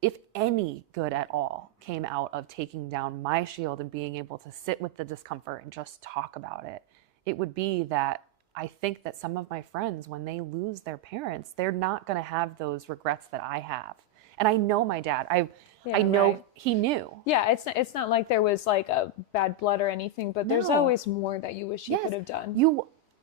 if any good at all came out of taking down my shield and being able to sit with the discomfort and just talk about it, it would be that I think that some of my friends, when they lose their parents, they're not going to have those regrets that I have. And I know my dad. I know he knew. Yeah, it's not like there was like a bad blood or anything, but there's always more that you wish you could have done.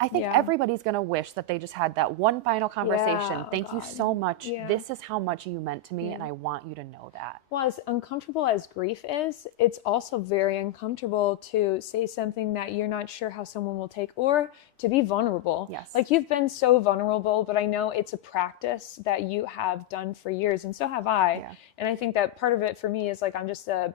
I think everybody's going to wish that they just had that one final conversation. Thank you so much. This is how much you meant to me, and I want you to know that. Well, as uncomfortable as grief is, it's also very uncomfortable to say something that you're not sure how someone will take, or to be vulnerable. Yes. Like, you've been so vulnerable, but I know it's a practice that you have done for years, and so have I. Yeah. And I think that part of it for me is like, I'm just the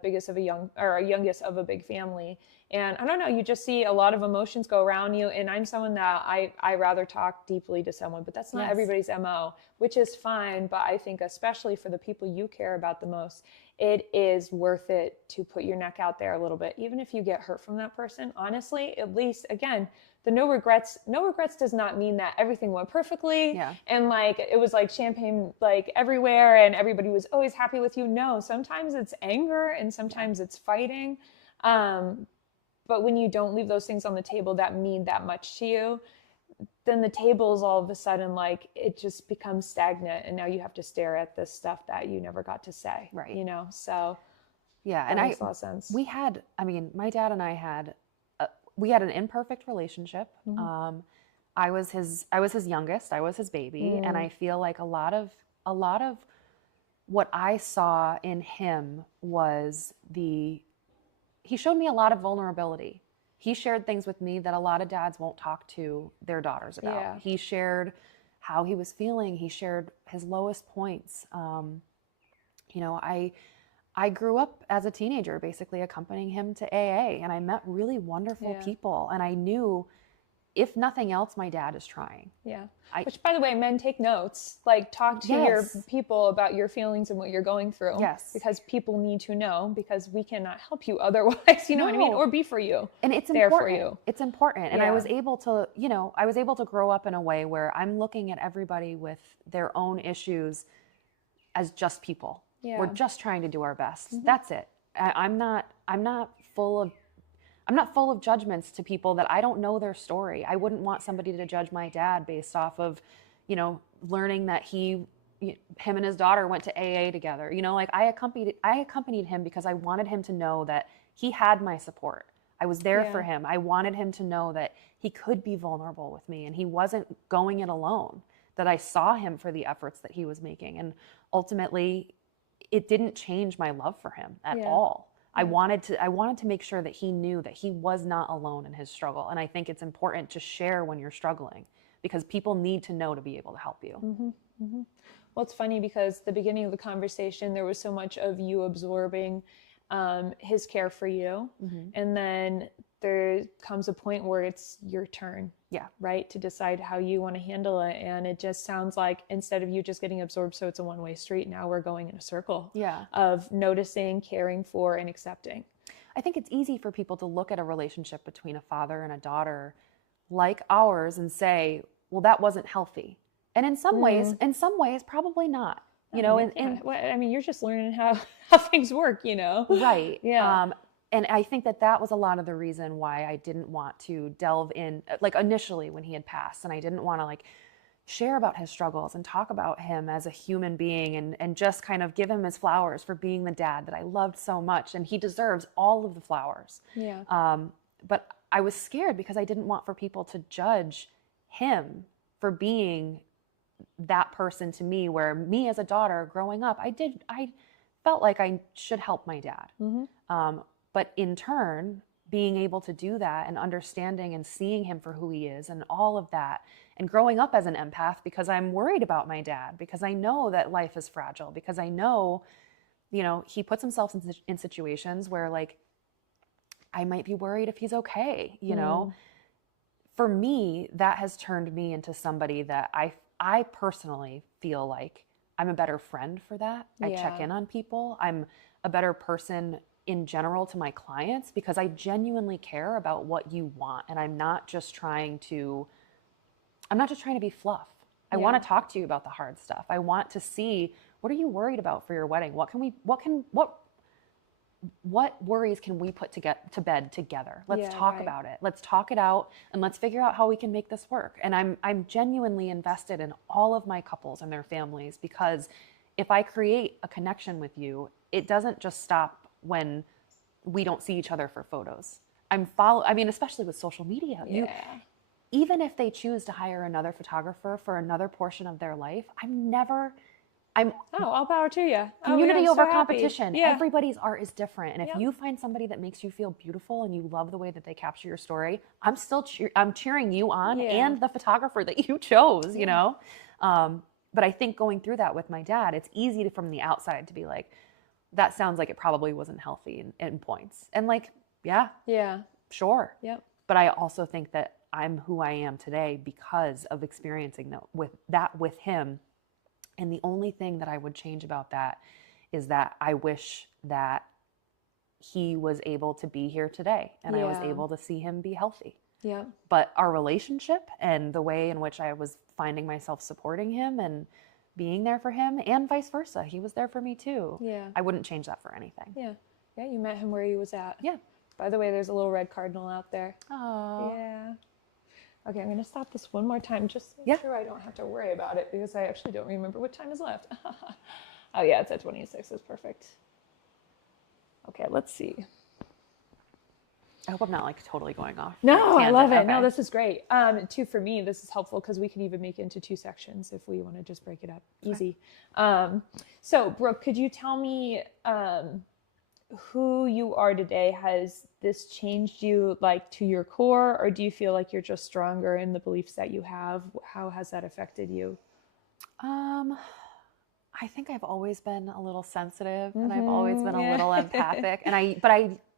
youngest of a big family. And I don't know, you just see a lot of emotions go around you. And I'm someone that I rather talk deeply to someone, but that's not everybody's MO, which is fine. But I think especially for the people you care about the most, it is worth it to put your neck out there a little bit. Even if you get hurt from that person, honestly, at least, again, the no regrets does not mean that everything went perfectly. Yeah. And like, it was like champagne, like everywhere, and everybody was always happy with you. No, sometimes it's anger and sometimes it's fighting. But when you don't leave those things on the table that mean that much to you, then the table's all of a sudden like it just becomes stagnant, and now you have to stare at this stuff that you never got to say. Right. You know, so yeah, that makes a lot of sense. We had, I mean, my dad and I had, we had an imperfect relationship. I was his youngest, I was his baby. And I feel like a lot of what I saw in him was he showed me a lot of vulnerability. He shared things with me that a lot of dads won't talk to their daughters about. Yeah. He shared how he was feeling. He shared his lowest points. You know, I grew up as a teenager basically accompanying him to AA, and I met really wonderful people, and I knew, if nothing else, my dad is trying. Yeah. Which, by the way, men, take notes. Like, talk to your Yes. people about your feelings and what you're going through. Yes. Because people need to know, because we cannot help you otherwise, you know what I mean? No. Or be for you. And it's there important. for you. It's important. And I Yeah. was able to, you know, I was able to grow up in a way where I'm looking at everybody with their own issues as just people. Yeah. We're just trying to do our best. That's it. I'm not full of judgments to people that I don't know their story. I wouldn't want somebody to judge my dad based off of, you know, learning that him and his daughter went to AA together. You know, like I accompanied him because I wanted him to know that he had my support. I was there for him. I wanted him to know that he could be vulnerable with me and he wasn't going it alone, that I saw him for the efforts that he was making. And ultimately, it didn't change my love for him at all. I wanted to make sure that he knew that he was not alone in his struggle. And I think it's important to share when you're struggling, because people need to know to be able to help you. Well, it's funny because the beginning of the conversation, there was so much of you absorbing his care for you. And then there comes a point where it's your turn. Yeah. Right. To decide how you want to handle it. And it just sounds like instead of you just getting absorbed, so it's a one-way street, now we're going in a circle of noticing, caring for, and accepting. I think it's easy for people to look at a relationship between a father and a daughter like ours and say, well, that wasn't healthy. And in some ways, probably not. You know, I mean, you're just learning how things work, you know? Right. Yeah. And I think that was a lot of the reason why I didn't want to delve in, like initially when he had passed, and I didn't want to like share about his struggles and talk about him as a human being and just kind of give him his flowers for being the dad that I loved so much. And he deserves all of the flowers. Yeah. But I was scared because I didn't want for people to judge him for being that person to me, where me as a daughter growing up, I felt like I should help my dad. But in turn, being able to do that and understanding and seeing him for who he is and all of that, and growing up as an empath because I'm worried about my dad, because I know that life is fragile, because I know, you know, he puts himself in situations where like I might be worried if he's okay, you know. For me, that has turned me into somebody that I personally feel like I'm a better friend for that. I check in on people. I'm a better person in general to my clients because I genuinely care about what you want, and I'm not just trying to be fluff. I want to talk to you about the hard stuff. I want to see, what are you worried about for your wedding? What worries can we put to bed together? Let's talk about it. Let's talk it out, and let's figure out how we can make this work. And I'm genuinely invested in all of my couples and their families, because if I create a connection with you, it doesn't just stop when we don't see each other for photos. Especially with social media. Even if they choose to hire another photographer for another portion of their life, all power to you. Community over so competition. Yeah. Everybody's art is different. And if you find somebody that makes you feel beautiful and you love the way that they capture your story, I'm cheering you on and the photographer that you chose, you know? But I think going through that with my dad, it's easy from the outside to be like, that sounds like it probably wasn't healthy in points. And like, sure. Yep. But I also think that I'm who I am today because of experiencing that with him. And the only thing that I would change about that is that I wish that he was able to be here today and I was able to see him be healthy. Yeah. But our relationship and the way in which I was finding myself supporting him and being there for him, and vice versa, he was there for me too. Yeah. I wouldn't change that for anything. Yeah. Yeah. You met him where he was at. Yeah. By the way, there's a little red cardinal out there. Oh. Yeah. Okay, I'm going to stop this one more time just to make Yeah. sure I don't have to worry about it because I actually don't remember what time is left. Oh, yeah, it's at 26. That's perfect. Okay, let's see. I hope I'm not like totally going off. No, I love it. Okay. No, this is great. Too, for me, this is helpful because we could even make it into 2 sections if we want to just break it up. Easy. So, Brooke, could you tell me who you are today? Has this changed you like to your core, or do you feel like you're just stronger in the beliefs that you have? How has that affected you? I think I've always been a little sensitive and I've always been a little empathic. And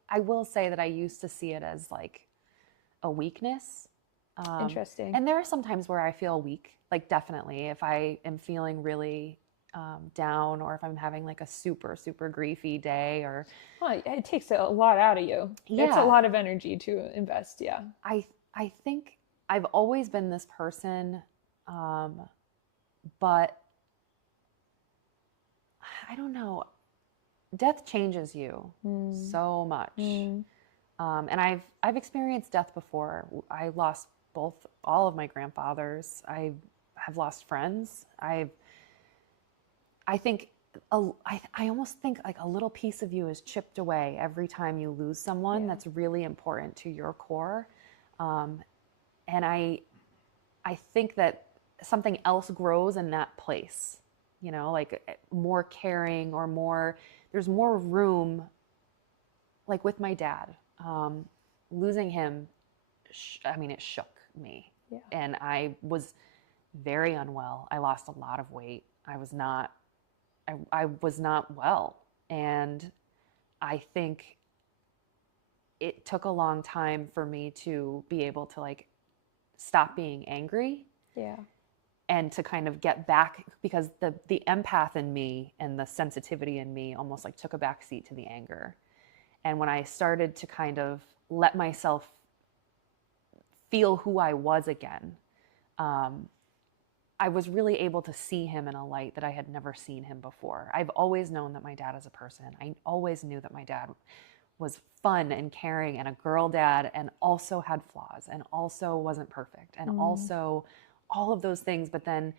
I will say that I used to see it as like a weakness. Interesting. And there are some times where I feel weak, like definitely if I am feeling really down, or if I'm having like a super, super griefy day, or Well, it takes a lot out of you. Yeah. It's a lot of energy to invest. Yeah. I think I've always been this person, but I don't know. Death changes you so much. And I've experienced death before. I lost all of my grandfathers. I have lost friends. I almost think like a little piece of you is chipped away every time you lose someone that's really important to your core. And I think that something else grows in that place, you know, like more caring or more, there's more room. Like with my dad, losing him, it shook me. Yeah. And I was very unwell. I lost a lot of weight. I was not well. And I think it took a long time for me to be able to like stop being angry. Yeah. And to kind of get back, because the empath in me and the sensitivity in me almost like took a back seat to the anger. And when I started to kind of let myself feel who I was again, I was really able to see him in a light that I had never seen him before. I've always known that my dad is a person. I always knew that my dad was fun and caring and a girl dad, and also had flaws and also wasn't perfect and also all of those things. But then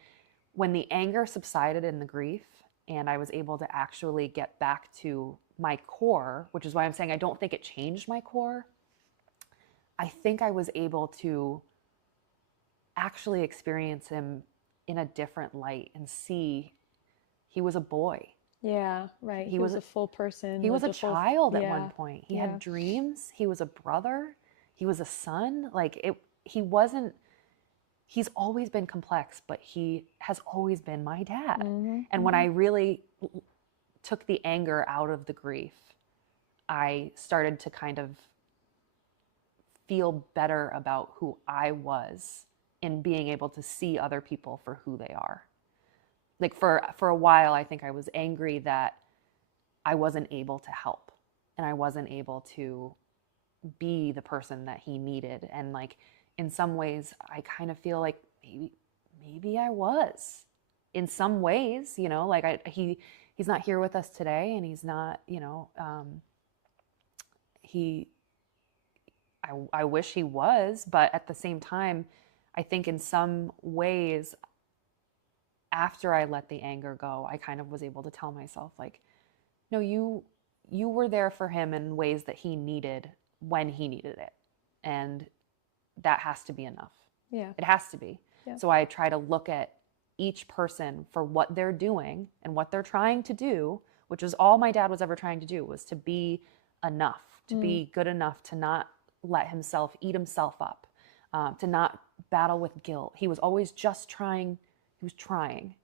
when the anger subsided in the grief and I was able to actually get back to my core, which is why I'm saying I don't think it changed my core, I think I was able to actually experience him in a different light and see he was a boy. Yeah, right. He was a full person. He was a child at one Yeah. point. He had dreams. He was a brother. He was a son. He's always been complex, but he has always been my dad. And when I really took the anger out of the grief, I started to kind of feel better about who I was in being able to see other people for who they are. Like for a while, I think I was angry that I wasn't able to help and I wasn't able to be the person that he needed. And like, in some ways, I kind of feel like maybe I was in some ways, you know, like he's not here with us today, and he's not, you know, I wish he was, but at the same time, I think in some ways, after I let the anger go, I kind of was able to tell myself like, no, you were there for him in ways that he needed when he needed it. And that has to be enough. Yeah. It has to be. Yeah. So I try to look at each person for what they're doing and what they're trying to do, which is all my dad was ever trying to do, was to be enough, to be good enough to not let himself eat himself up, to not battle with guilt. He was always just trying. He was trying.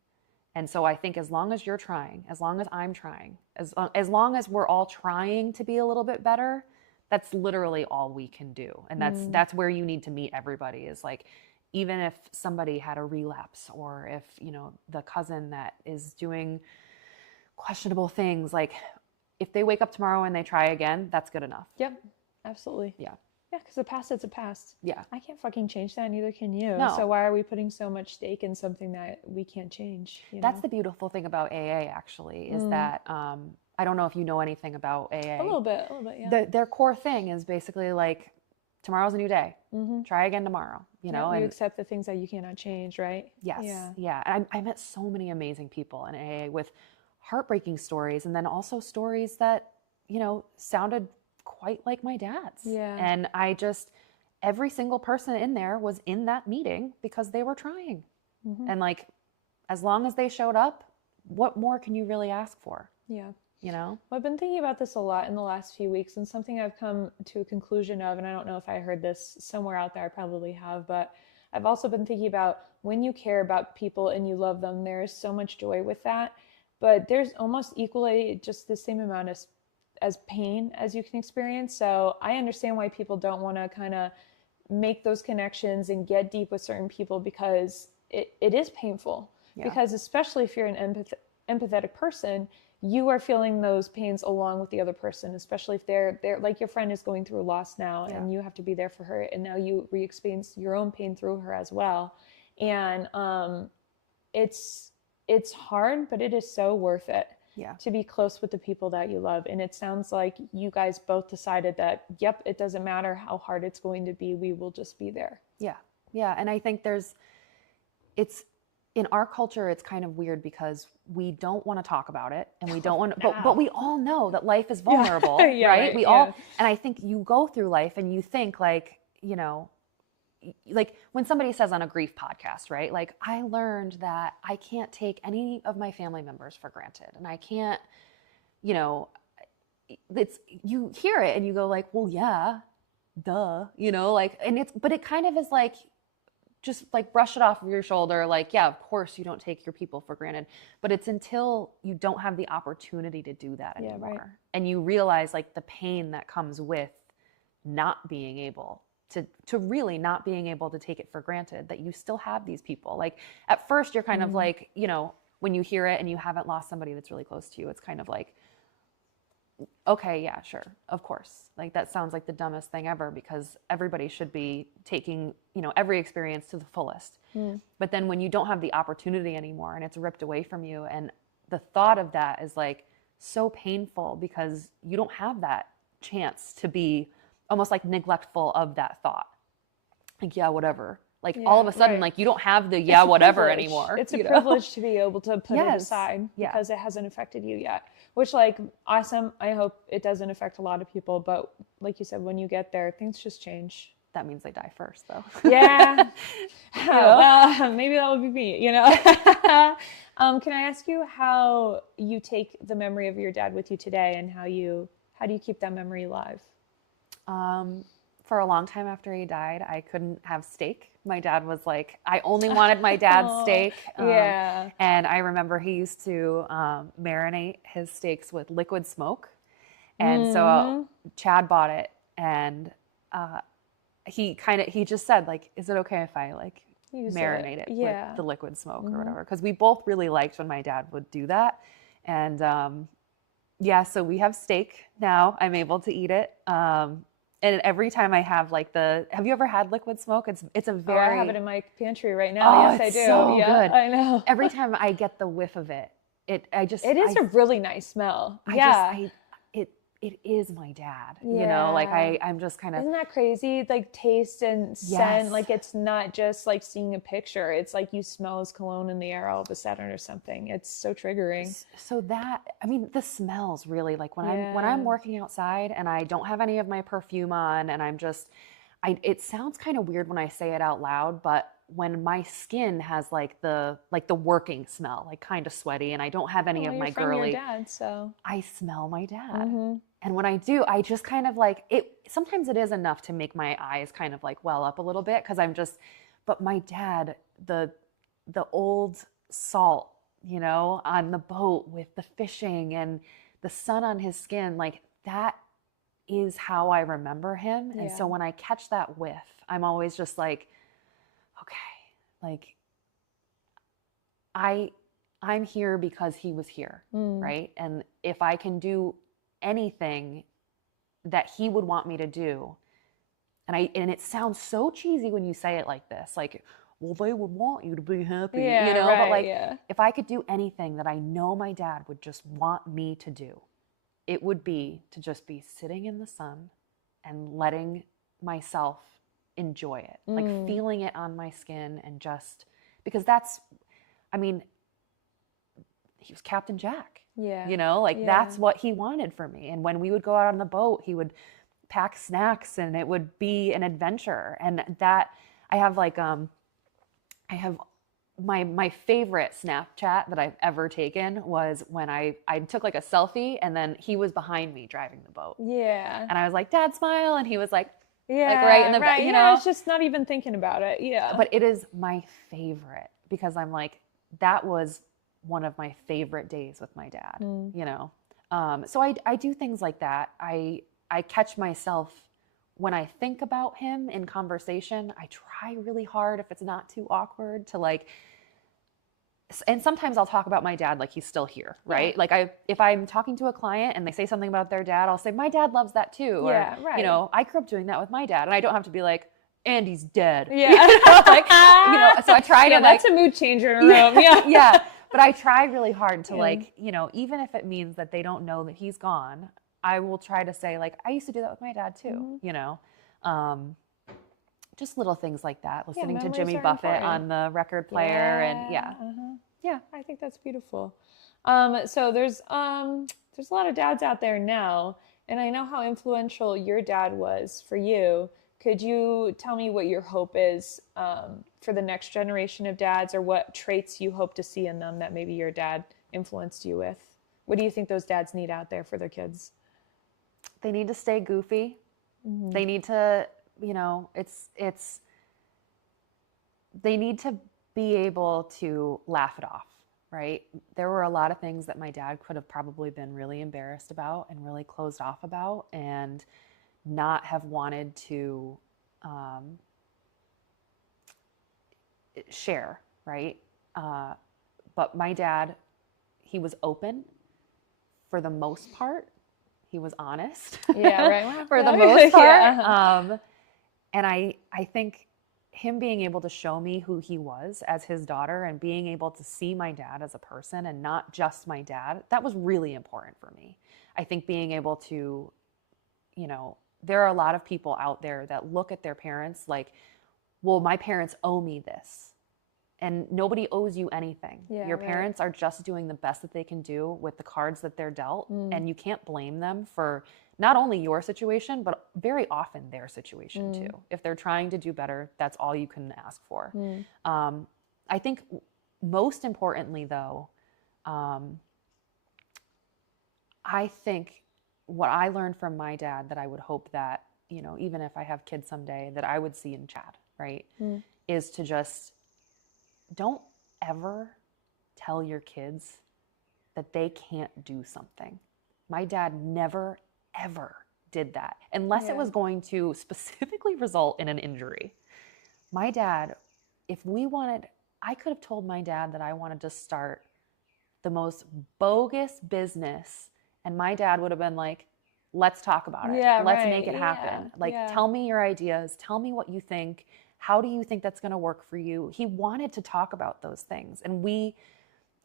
And so I think as long as you're trying, as long as I'm trying, as long as we're all trying to be a little bit better, that's literally all we can do. And that's where you need to meet everybody, is like, even if somebody had a relapse, or if, you know, the cousin that is doing questionable things, like if they wake up tomorrow and they try again, that's good enough. Yep. Absolutely. Yeah. Yeah, because the past is a past. Yeah. I can't fucking change that, neither can you. No. So why are we putting so much stake in something that we can't change? That's the beautiful thing about AA, actually, is that I don't know if you know anything about AA. A little bit, yeah. Their core thing is basically like, tomorrow's a new day. Try again tomorrow, you know? You And accept the things that you cannot change, right? yes. Yeah. And I met so many amazing people in AA with heartbreaking stories, and then also stories that, you know, sounded quite like my dad's. Yeah. And every single person in there was in that meeting because they were trying. And like, as long as they showed up, what more can you really ask for? Yeah. You know? Well, I've been thinking about this a lot in the last few weeks, and something I've come to a conclusion of, and I don't know if I heard this somewhere out there, I probably have, but I've also been thinking about when you care about people and you love them, there is so much joy with that, but there's almost equally just the same amount as pain as you can experience. So I understand why people don't want to kind of make those connections and get deep with certain people, because it is painful. Yeah. Because especially if you're an empathetic person, you are feeling those pains along with the other person, especially if they're like your friend is going through loss now, and you have to be there for her, and now you re-experience your own pain through her as well. And it's hard, but it is so worth it to be close with the people that you love. And it sounds like you guys both decided that, yep, it doesn't matter how hard it's going to be, we will just be there. Yeah. And I think it's in our culture, it's kind of weird because we don't want to talk about it, and we don't want to, but we all know that life is vulnerable, right? We all, and I think you go through life and you think like, you know, like when somebody says on a grief podcast, right? Like, I learned that I can't take any of my family members for granted, and I can't, you know, you hear it and you go like, well, yeah, duh, you know, like, but it kind of is like, just like brush it off of your shoulder. Like, yeah, of course you don't take your people for granted, but it's until you don't have the opportunity to do that anymore. Right. And you realize like the pain that comes with not being able to really not being able to take it for granted that you still have these people. Like at first you're kind of like, you know, when you hear it and you haven't lost somebody that's really close to you, it's kind of like, okay, yeah, sure, of course. Like that sounds like the dumbest thing ever, because everybody should be taking, you know, every experience to the fullest. But then when you don't have the opportunity anymore and it's ripped away from you, and the thought of that is like so painful, because you don't have that chance to be almost like neglectful of that thought. Like, yeah, whatever. Like all of a sudden, like you don't have the whatever anymore. It's a privilege to be able to put it aside because it hasn't affected you yet. Which, like, awesome. I hope it doesn't affect a lot of people. But like you said, when you get there, things just change. That means they die first, though. Yeah. Well, maybe that would be me, you know. Can I ask you how you take the memory of your dad with you today, and how do you keep that memory alive? For a long time after he died, I couldn't have steak. My dad was like, I only wanted my dad's steak. And I remember he used to marinate his steaks with liquid smoke. And so Chad bought it, and he just said like, is it okay if I like marinate it with the liquid smoke or whatever? Because we both really liked when my dad would do that. And so we have steak now. I'm able to eat it. And every time I have like have you ever had liquid smoke? It's a very. I have it in my pantry right now. Yes, I do. So good. I know. Every time I get the whiff of it, it is a really nice smell. It is my dad. You know, like I'm just kind of. Isn't that crazy? Like taste and scent. Like it's not just like seeing a picture. It's like you smell his cologne in the air all of a sudden or something. It's so triggering. So the smells really, like when I'm working outside and I don't have any of my perfume on, and it sounds kind of weird when I say it out loud, but when my skin has like the working smell, like kind of sweaty, and I don't have any of my girly, your dad, so I smell my dad. And when I do, I just kind of like it. Sometimes it is enough to make my eyes kind of like well up a little bit, because but my dad, the old salt, you know, on the boat with the fishing and the sun on his skin, like that is how I remember him. And so when I catch that whiff, I'm always just like, okay, like I'm here because he was here, right? And if I can do anything that he would want me to do, and it sounds so cheesy when you say it like this, like, well, they would want you to be happy, you know, but like if I could do anything that I know my dad would just want me to do, it would be to just be sitting in the sun and letting myself enjoy it, like feeling it on my skin, and just because that's, I mean, he was Captain Jack. Yeah. You know, like that's what he wanted for me. And when we would go out on the boat, he would pack snacks and it would be an adventure. And that I have like my favorite Snapchat that I've ever taken was when I took like a selfie and then he was behind me driving the boat. Yeah. And I was like, Dad, smile, and he was like, yeah, like right in the back, you know. I was just not even thinking about it. Yeah. But it is my favorite because I'm like, that was one of my favorite days with my dad, you know? So I do things like that. I catch myself when I think about him in conversation, I try really hard, if it's not too awkward, to like, and sometimes I'll talk about my dad like he's still here, right? Yeah. Like if I'm talking to a client and they say something about their dad, I'll say, my dad loves that too. Yeah, or, right. You know, I grew up doing that with my dad, and I don't have to be like, and he's dead. Yeah. You know, like, you know, so I try to that's a mood changer in a room. Yeah. Yeah. But I try really hard to like, you know, even if it means that they don't know that he's gone, I will try to say like, I used to do that with my dad too, you know? Just little things like that. Listening to Jimmy Buffett on the record player and yeah, I think that's beautiful. So there's a lot of dads out there now, and I know how influential your dad was for you. Could you tell me what your hope is for the next generation of dads, or what traits you hope to see in them that maybe your dad influenced you with? What do you think those dads need out there for their kids? They need to stay goofy. They need to, you know, they need to be able to laugh it off, right? There were a lot of things that my dad could have probably been really embarrassed about and really closed off about, and not have wanted to share, right? But my dad, he was open for the most part. He was honest. Yeah, right. For the most part. Yeah. And I think him being able to show me who he was as his daughter, and being able to see my dad as a person and not just my dad, that was really important for me. I think being able to, you know, there are a lot of people out there that look at their parents like, well, my parents owe me this. And nobody owes you anything. Yeah, your parents are just doing the best that they can do with the cards that they're dealt. And you can't blame them for not only your situation, but very often their situation too. If they're trying to do better, that's all you can ask for. I think most importantly though, I think what I learned from my dad that I would hope that, you know, even if I have kids someday, that I would see in Chad, right? Is to just don't ever tell your kids that they can't do something. My dad never, ever did that, unless it was going to specifically result in an injury. My dad, I could have told my dad that I wanted to start the most bogus business, and my dad would have been like, let's talk about it. Let's make it happen. Tell me your ideas. Tell me what you think. How do you think that's going to work for you? He wanted to talk about those things. And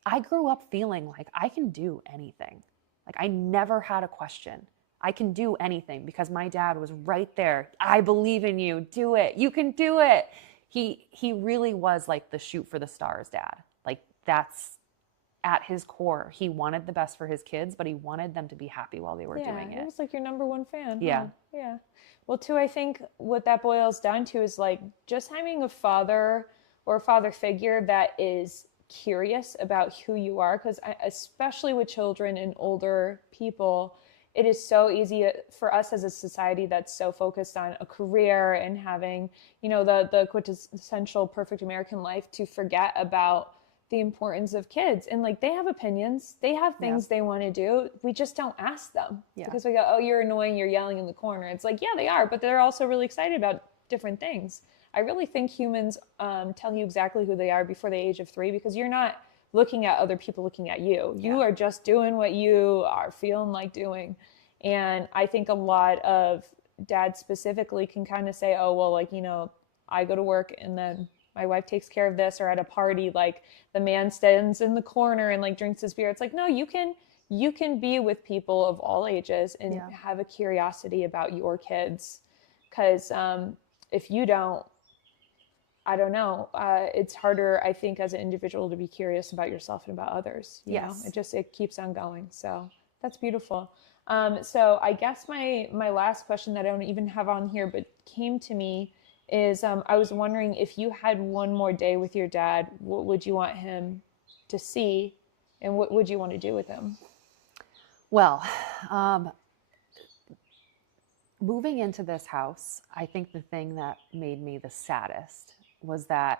I grew up feeling like I can do anything. Like I never had a question. I can do anything because my dad was right there. I believe in you. Do it. You can do it. He really was like the shoot for the stars dad. Like that's at his core. He wanted the best for his kids, but he wanted them to be happy while they were doing it. It was like your number one fan. Yeah. Huh? Yeah. Well, too, I think what that boils down to is like just having a father or a father figure that is curious about who you are, because especially with children and older people, it is so easy for us as a society that's so focused on a career and having, you know, the quintessential perfect American life to forget about the importance of kids. And like they have opinions, they have things they want to do. We just don't ask them because we go, oh, you're annoying, you're yelling in the corner. It's like, yeah, they are, but they're also really excited about different things. I really think humans tell you exactly who they are before the age of 3, because you're not looking at other people looking at you. You are just doing what you are feeling like doing. And I think a lot of dads specifically can kind of say, oh, well, like, you know, I go to work and then my wife takes care of this, or at a party, like the man stands in the corner and like drinks his beer. It's like, no, you can you can be with people of all ages and Yeah. have a curiosity about your kids. Because if you don't, I don't know, it's harder, I think, as an individual to be curious about yourself and about others. You know, it keeps on going. So that's beautiful. So I guess my last question that I don't even have on here, but came to me is, I was wondering, if you had one more day with your dad, what would you want him to see, and what would you want to do with him? Well, moving into this house, I think the thing that made me the saddest was that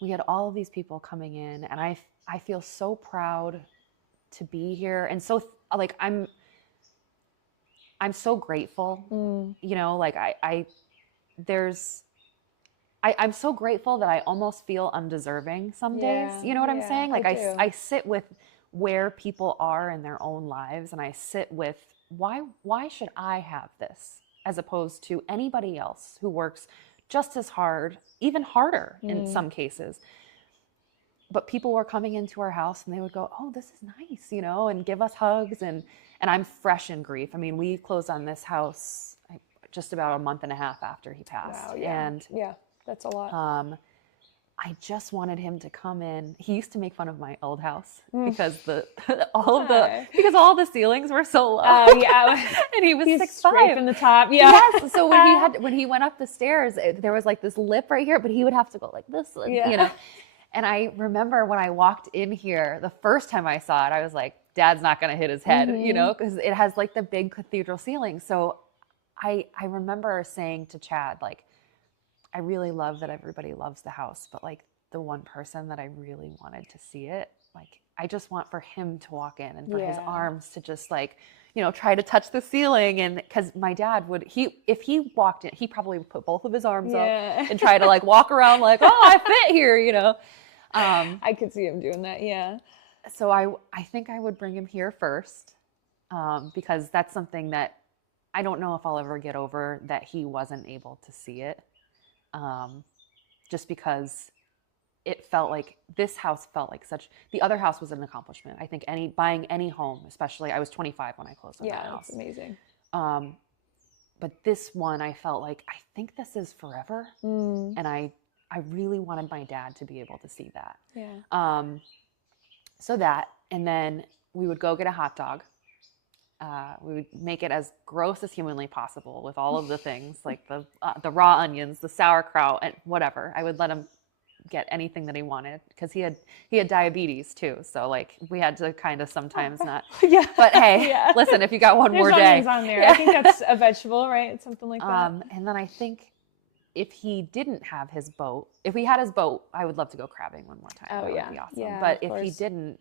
we had all of these people coming in, and I feel so proud to be here, and so like I'm so grateful. You know, like I'm so grateful that I almost feel undeserving some days. You know what I'm saying? Like I sit with where people are in their own lives, and I sit with why should I have this as opposed to anybody else who works just as hard, even harder in some cases. But people were coming into our house and they would go, "Oh, this is nice," you know, and give us hugs. And I'm fresh in grief. I mean, we closed on this house just about a month and a half after he passed. Wow, yeah. And yeah, that's a lot. I just wanted him to come in. He used to make fun of my old house because all the ceilings were so low. Yeah, and he was 6'5". Scraping the top. Yeah. Yes. So when he went up the stairs, there was like this lip right here, but he would have to go like this, you know. And I remember when I walked in here, the first time I saw it, I was like, Dad's not going to hit his head, you know, because it has like the big cathedral ceiling. So I remember saying to Chad, like, I really love that everybody loves the house, but like the one person that I really wanted to see it, like, I just want for him to walk in and for his arms to just like, you know, try to touch the ceiling. And because my dad if he walked in, he probably would put both of his arms up and try to like walk around like, oh, I fit here, you know. I could see him doing that. Yeah. So I think I would bring him here first, because that's something that I don't know if I'll ever get over, that he wasn't able to see it. Just because it felt like this house felt like the other house was an accomplishment. I think buying any home, especially, I was 25 when I closed on that house. Yeah, that's amazing. But this one, I felt like, I think this is forever. And I really wanted my dad to be able to see that. Yeah. So that, and then we would go get a hot dog. We would make it as gross as humanly possible with all of the things, like the raw onions, the sauerkraut, and whatever. I would let him get anything that he wanted, because he had diabetes too. So like we had to kind of sometimes not. Yeah. But hey, listen, if you got one more day. There's onions on there. I think that's a vegetable, right? It's something like that. And then I think if he didn't have his boat, if we had his boat, I would love to go crabbing one more time. Oh, that yeah. would be awesome. Yeah, but of if he course. didn't,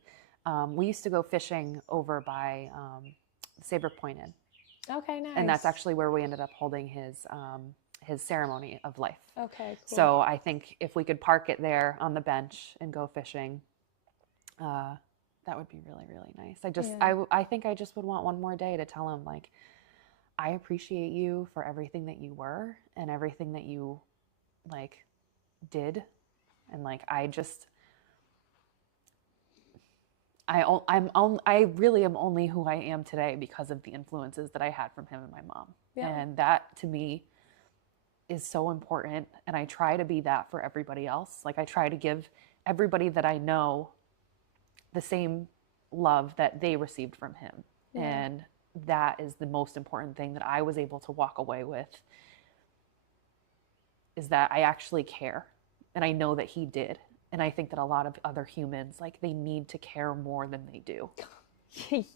we used to go fishing over by Saybrook Point Inn. Okay, nice. And that's actually where we ended up holding his ceremony of life. Okay, cool. So I think if we could park it there on the bench and go fishing, that would be really, really nice. I think I just would want one more day to tell him, like, I appreciate you for everything that you were and everything that you like did. And like, I really am only who I am today because of the influences that I had from him and my mom. Yeah. And that to me is so important. And I try to be that for everybody else. Like, I try to give everybody that I know the same love that they received from him. Yeah. And that is the most important thing that I was able to walk away with, is that I actually care. And I know that he did. And I think that a lot of other humans, like, they need to care more than they do.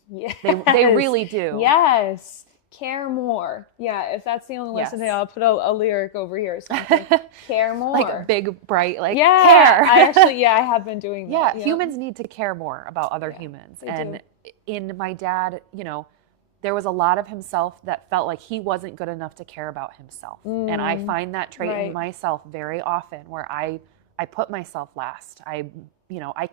Yes. They really do. Yes. Care more. Yeah. If that's the only lesson, I'll put a lyric over here or something. Care more. Like a big, bright, like, care. I I have been doing that. Yeah. Humans need to care more about other humans. And in my dad, you know, there was a lot of himself that felt like he wasn't good enough to care about himself. And I find that trait in myself very often, where I put myself last. I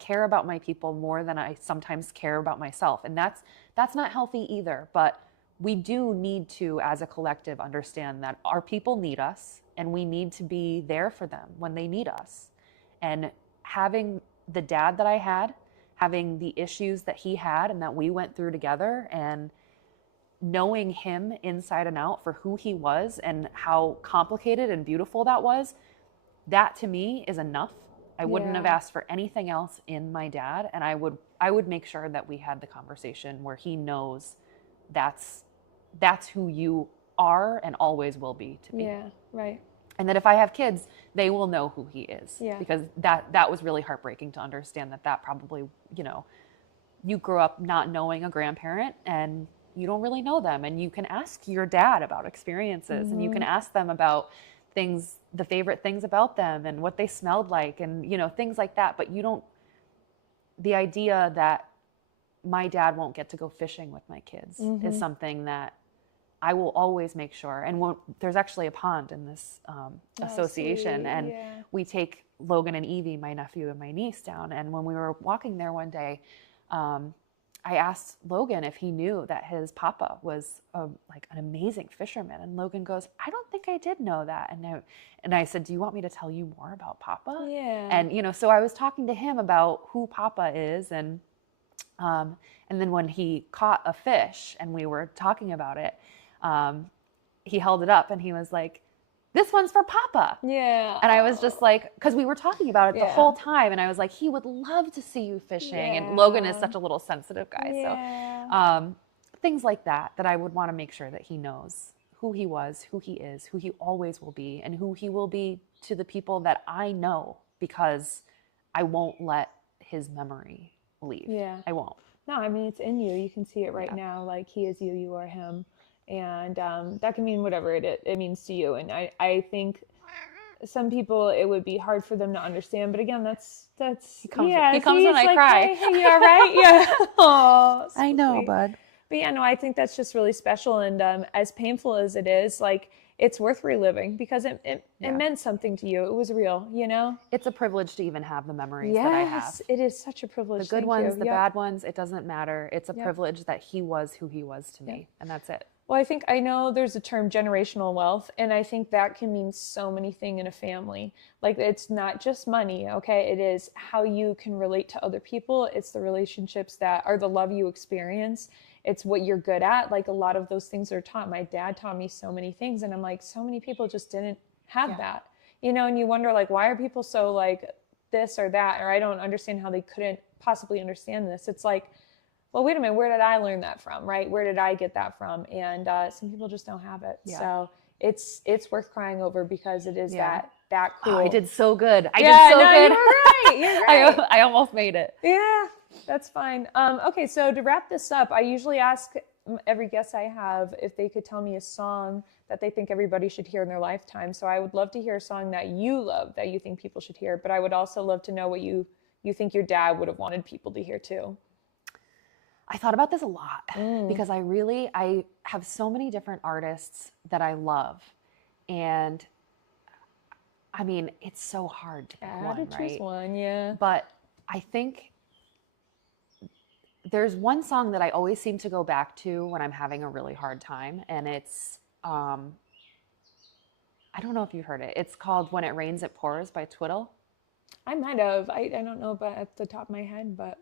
care about my people more than I sometimes care about myself. And that's not healthy either. But we do need to, as a collective, understand that our people need us, and we need to be there for them when they need us. And having the dad that I had, having the issues that he had and that we went through together, and knowing him inside and out for who he was and how complicated and beautiful that was, that to me is enough. I wouldn't have asked for anything else in my dad. And I would make sure that we had the conversation where he knows that's who you are and always will be to me. Yeah, right. And that if I have kids, they will know who he is. Yeah. Because that was really heartbreaking to understand that probably, you know, you grew up not knowing a grandparent and you don't really know them. And you can ask your dad about experiences and you can ask them about things, the favorite things about them and what they smelled like and, you know, things like that. But you don't, the idea that my dad won't get to go fishing with my kids is something that I will always make sure. And there's actually a pond in this association, and we take Logan and Evie, my nephew and my niece, down. And when we were walking there one day, I asked Logan if he knew that his papa was like an amazing fisherman. And Logan goes, I don't think I did know that. And I said, do you want me to tell you more about Papa? Yeah. And, you know, so I was talking to him about who Papa is. And then when he caught a fish and we were talking about it, he held it up and he was like, this one's for Papa. Yeah. And I was just like, because we were talking about it the whole time. And I was like, he would love to see you fishing. And Logan is such a little sensitive guy. So things like that I would want to make sure that he knows who he was, who he is, who he always will be, and who he will be to the people that I know, because I won't let his memory leave. Yeah. I won't. No, I mean, it's in you. You can see it right now. Like, he is you, you are him. And that can mean whatever it means to you. And I think some people, it would be hard for them to understand. But again, that's he comes when I cry. Hey, you all right? Yeah. Oh, so I know, sweet. bud. But yeah, no, I think that's just really special. And as painful as it is, like, it's worth reliving because it meant something to you. It was real, you know? It's a privilege to even have the memories that I have. Yes, it is such a privilege. The good ones, the bad ones, it doesn't matter. It's a privilege that he was who he was to me. And that's it. Well, I know there's a term, generational wealth, and I think that can mean so many things in a family. Like, it's not just money, okay? It is how you can relate to other people. It's the relationships that are the love you experience. It's what you're good at. Like, a lot of those things are taught. My dad taught me so many things, and I'm like, so many people just didn't have that, you know? And you wonder, like, why are people so like this or that? Or I don't understand how they couldn't possibly understand this. It's like, well, wait a minute, where did I learn that from, right? Where did I get that from? And some people just don't have it. Yeah. So it's worth crying over because it is that cool. Oh, I did so good. I did so good. You're right. You're right. I almost made it. Yeah, that's fine. Okay, so to wrap this up, I usually ask every guest I have if they could tell me a song that they think everybody should hear in their lifetime. So I would love to hear a song that you love, that you think people should hear. But I would also love to know what you think your dad would have wanted people to hear too. I thought about this a lot because I have so many different artists that I love. And I mean, it's so hard to pick one, right? Choose one, yeah. But I think there's one song that I always seem to go back to when I'm having a really hard time. And it's, I don't know if you've heard it. It's called When It Rains, It Pours by Twiddle. I might have. I don't know about at the top of my head, but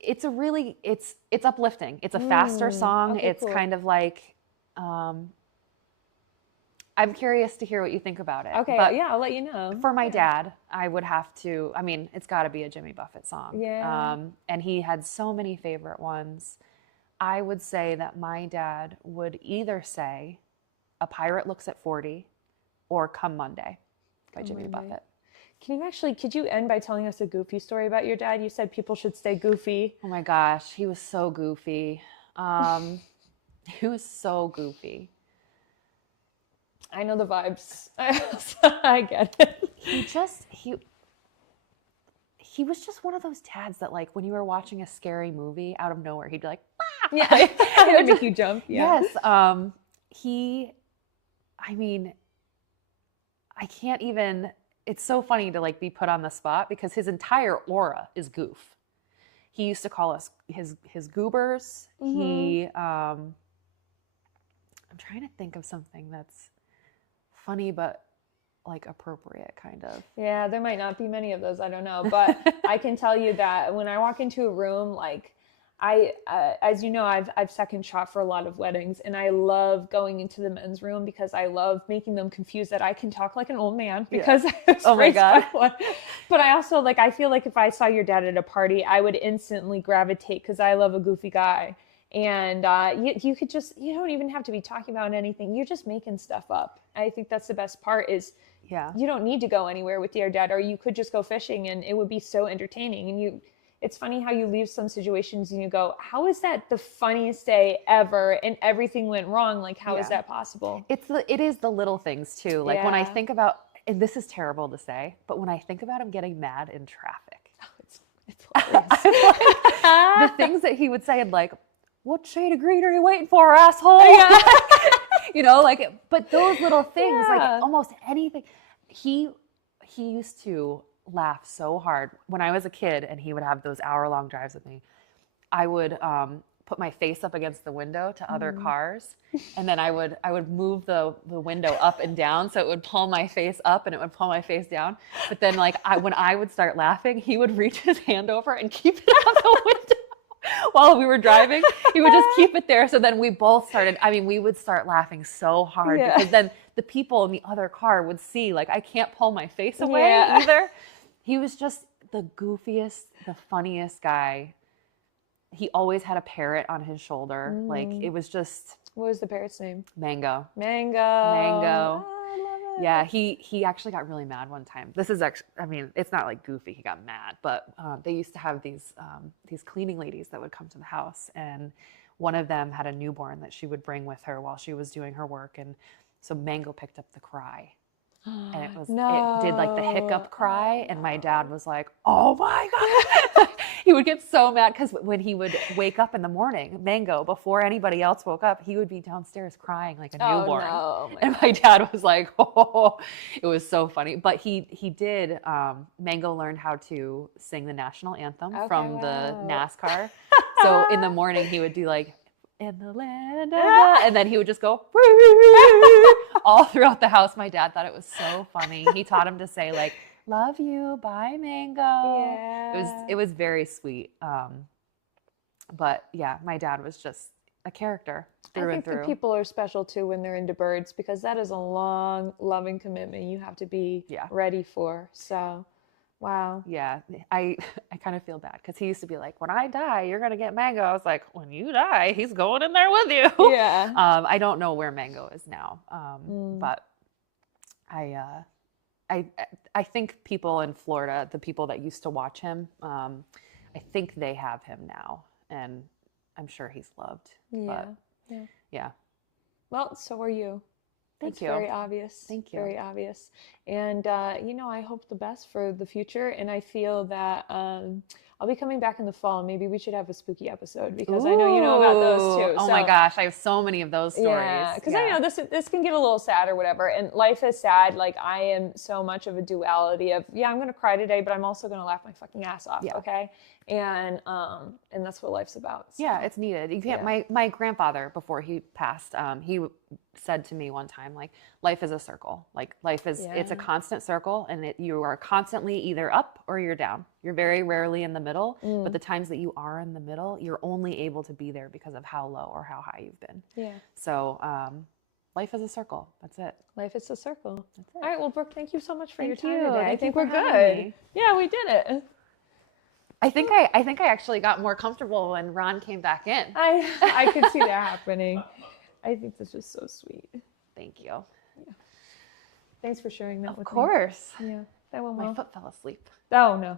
it's a really, it's uplifting. It's a faster song. Okay, it's cool. kind of like, I'm curious to hear what you think about it. Okay, but yeah, I'll let you know. For my dad, I would have to, I mean, it's got to be a Jimmy Buffett song. Yeah. And he had so many favorite ones. I would say that my dad would either say A Pirate Looks at 40 or Come Monday by Jimmy Buffett. Could you end by telling us a goofy story about your dad? You said people should stay goofy. Oh my gosh, he was so goofy. He was so goofy. I know the vibes. I get it. He was just one of those dads that, like, when you were watching a scary movie, out of nowhere, he'd be like, ah! Yeah, it would make you jump. Yeah. Yes. I mean, I can't even, it's so funny to, like, be put on the spot because his entire aura is goof. He used to call us his goobers. Mm-hmm. I'm trying to think of something that's funny but like appropriate kind of. Yeah, there might not be many of those. I don't know. But I can tell you that when I walk into a room, like as you know, I've second shot for a lot of weddings, and I love going into the men's room because I love making them confused that I can talk like an old man because I was Oh my God. But I also like, I feel like if I saw your dad at a party, I would instantly gravitate because I love a goofy guy. And you could just, you don't even have to be talking about anything. You're just making stuff up. I think that's the best part is you don't need to go anywhere with your dad, or you could just go fishing and it would be so entertaining. And it's funny how you leave some situations and you go, how is that the funniest day ever? And everything went wrong. Like, how is that possible? It is the little things too. Like when I think about, and this is terrible to say, but when I think about him getting mad in traffic, it's hilarious. The things that he would say, and like, what shade of green are you waiting for, asshole? Yeah. You know, like, but those little things, like almost anything. He used to laugh so hard when I was a kid, and he would have those hour-long drives with me. I would put my face up against the window to other cars, and then I would move the window up and down so it would pull my face up and it would pull my face down. But then, like, when I would start laughing, he would reach his hand over and keep it out the window. While we were driving, he would just keep it there. So then we both started, we would start laughing so hard because then the people in the other car would see, like, I can't pull my face away either. He was just the goofiest, the funniest guy. He always had a parrot on his shoulder. Like, it was just. What was the parrot's name? Mango. Mango. Oh, I love it. Yeah, he actually got really mad one time. This is actually, it's not like goofy. He got mad, but they used to have these cleaning ladies that would come to the house, and one of them had a newborn that she would bring with her while she was doing her work, and so Mango picked up the cry, and it did like the hiccup cry, and my dad was like, "Oh my God!" He would get so mad because when he would wake up in the morning, Mango, before anybody else woke up, he would be downstairs crying like a newborn. No. And my dad was like, "Oh," it was so funny. But he did. Mango learned how to sing the national anthem from the NASCAR. So in the morning he would do like, "In the land of the," and then he would just go all throughout the house. My dad thought it was so funny. He taught him to say like, "Love you, bye, Mango." Yeah. It was very sweet. But yeah, my dad was just a character through and through. I think the people are special too when they're into birds, because that is a long, loving commitment you have to be ready for. So, wow. Yeah, I kind of feel bad because he used to be like, "When I die, you're gonna get Mango." I was like, "When you die, he's going in there with you." Yeah. I don't know where Mango is now, but I think people in Florida, the people that used to watch him, I think they have him now, and I'm sure he's loved. Yeah. But, yeah. Well, so are you. Thank you. Very obvious. Thank you. Very obvious. And, I hope the best for the future. And I feel that I'll be coming back in the fall. Maybe we should have a spooky episode because I know you know about those too. Oh my gosh, I have so many of those stories. Yeah, because I know this can get a little sad or whatever. And life is sad. Like, I am so much of a duality of, I'm going to cry today, but I'm also going to laugh my fucking ass off. Yeah. Okay. And that's what life's about. So. Yeah, it's needed. You can't. My grandfather, before he passed, he said to me one time, like, life is a circle. Like, life is it's a constant circle, and you are constantly either up or you're down. You're very rarely in the middle. But the times that you are in the middle, you're only able to be there because of how low or how high you've been. Yeah. So life is a circle. That's it. Life is a circle. That's it. All right. Well, Brooke, thank you so much for your time Thank you. today. Thank I think you we're for having good. me. Yeah, we did it. I think I actually got more comfortable when Ron came back in. I could see that happening. I think this was so sweet. Thank you. Yeah. Thanks for sharing that with me. Of course. Yeah. That went well. My foot fell asleep. Oh, no.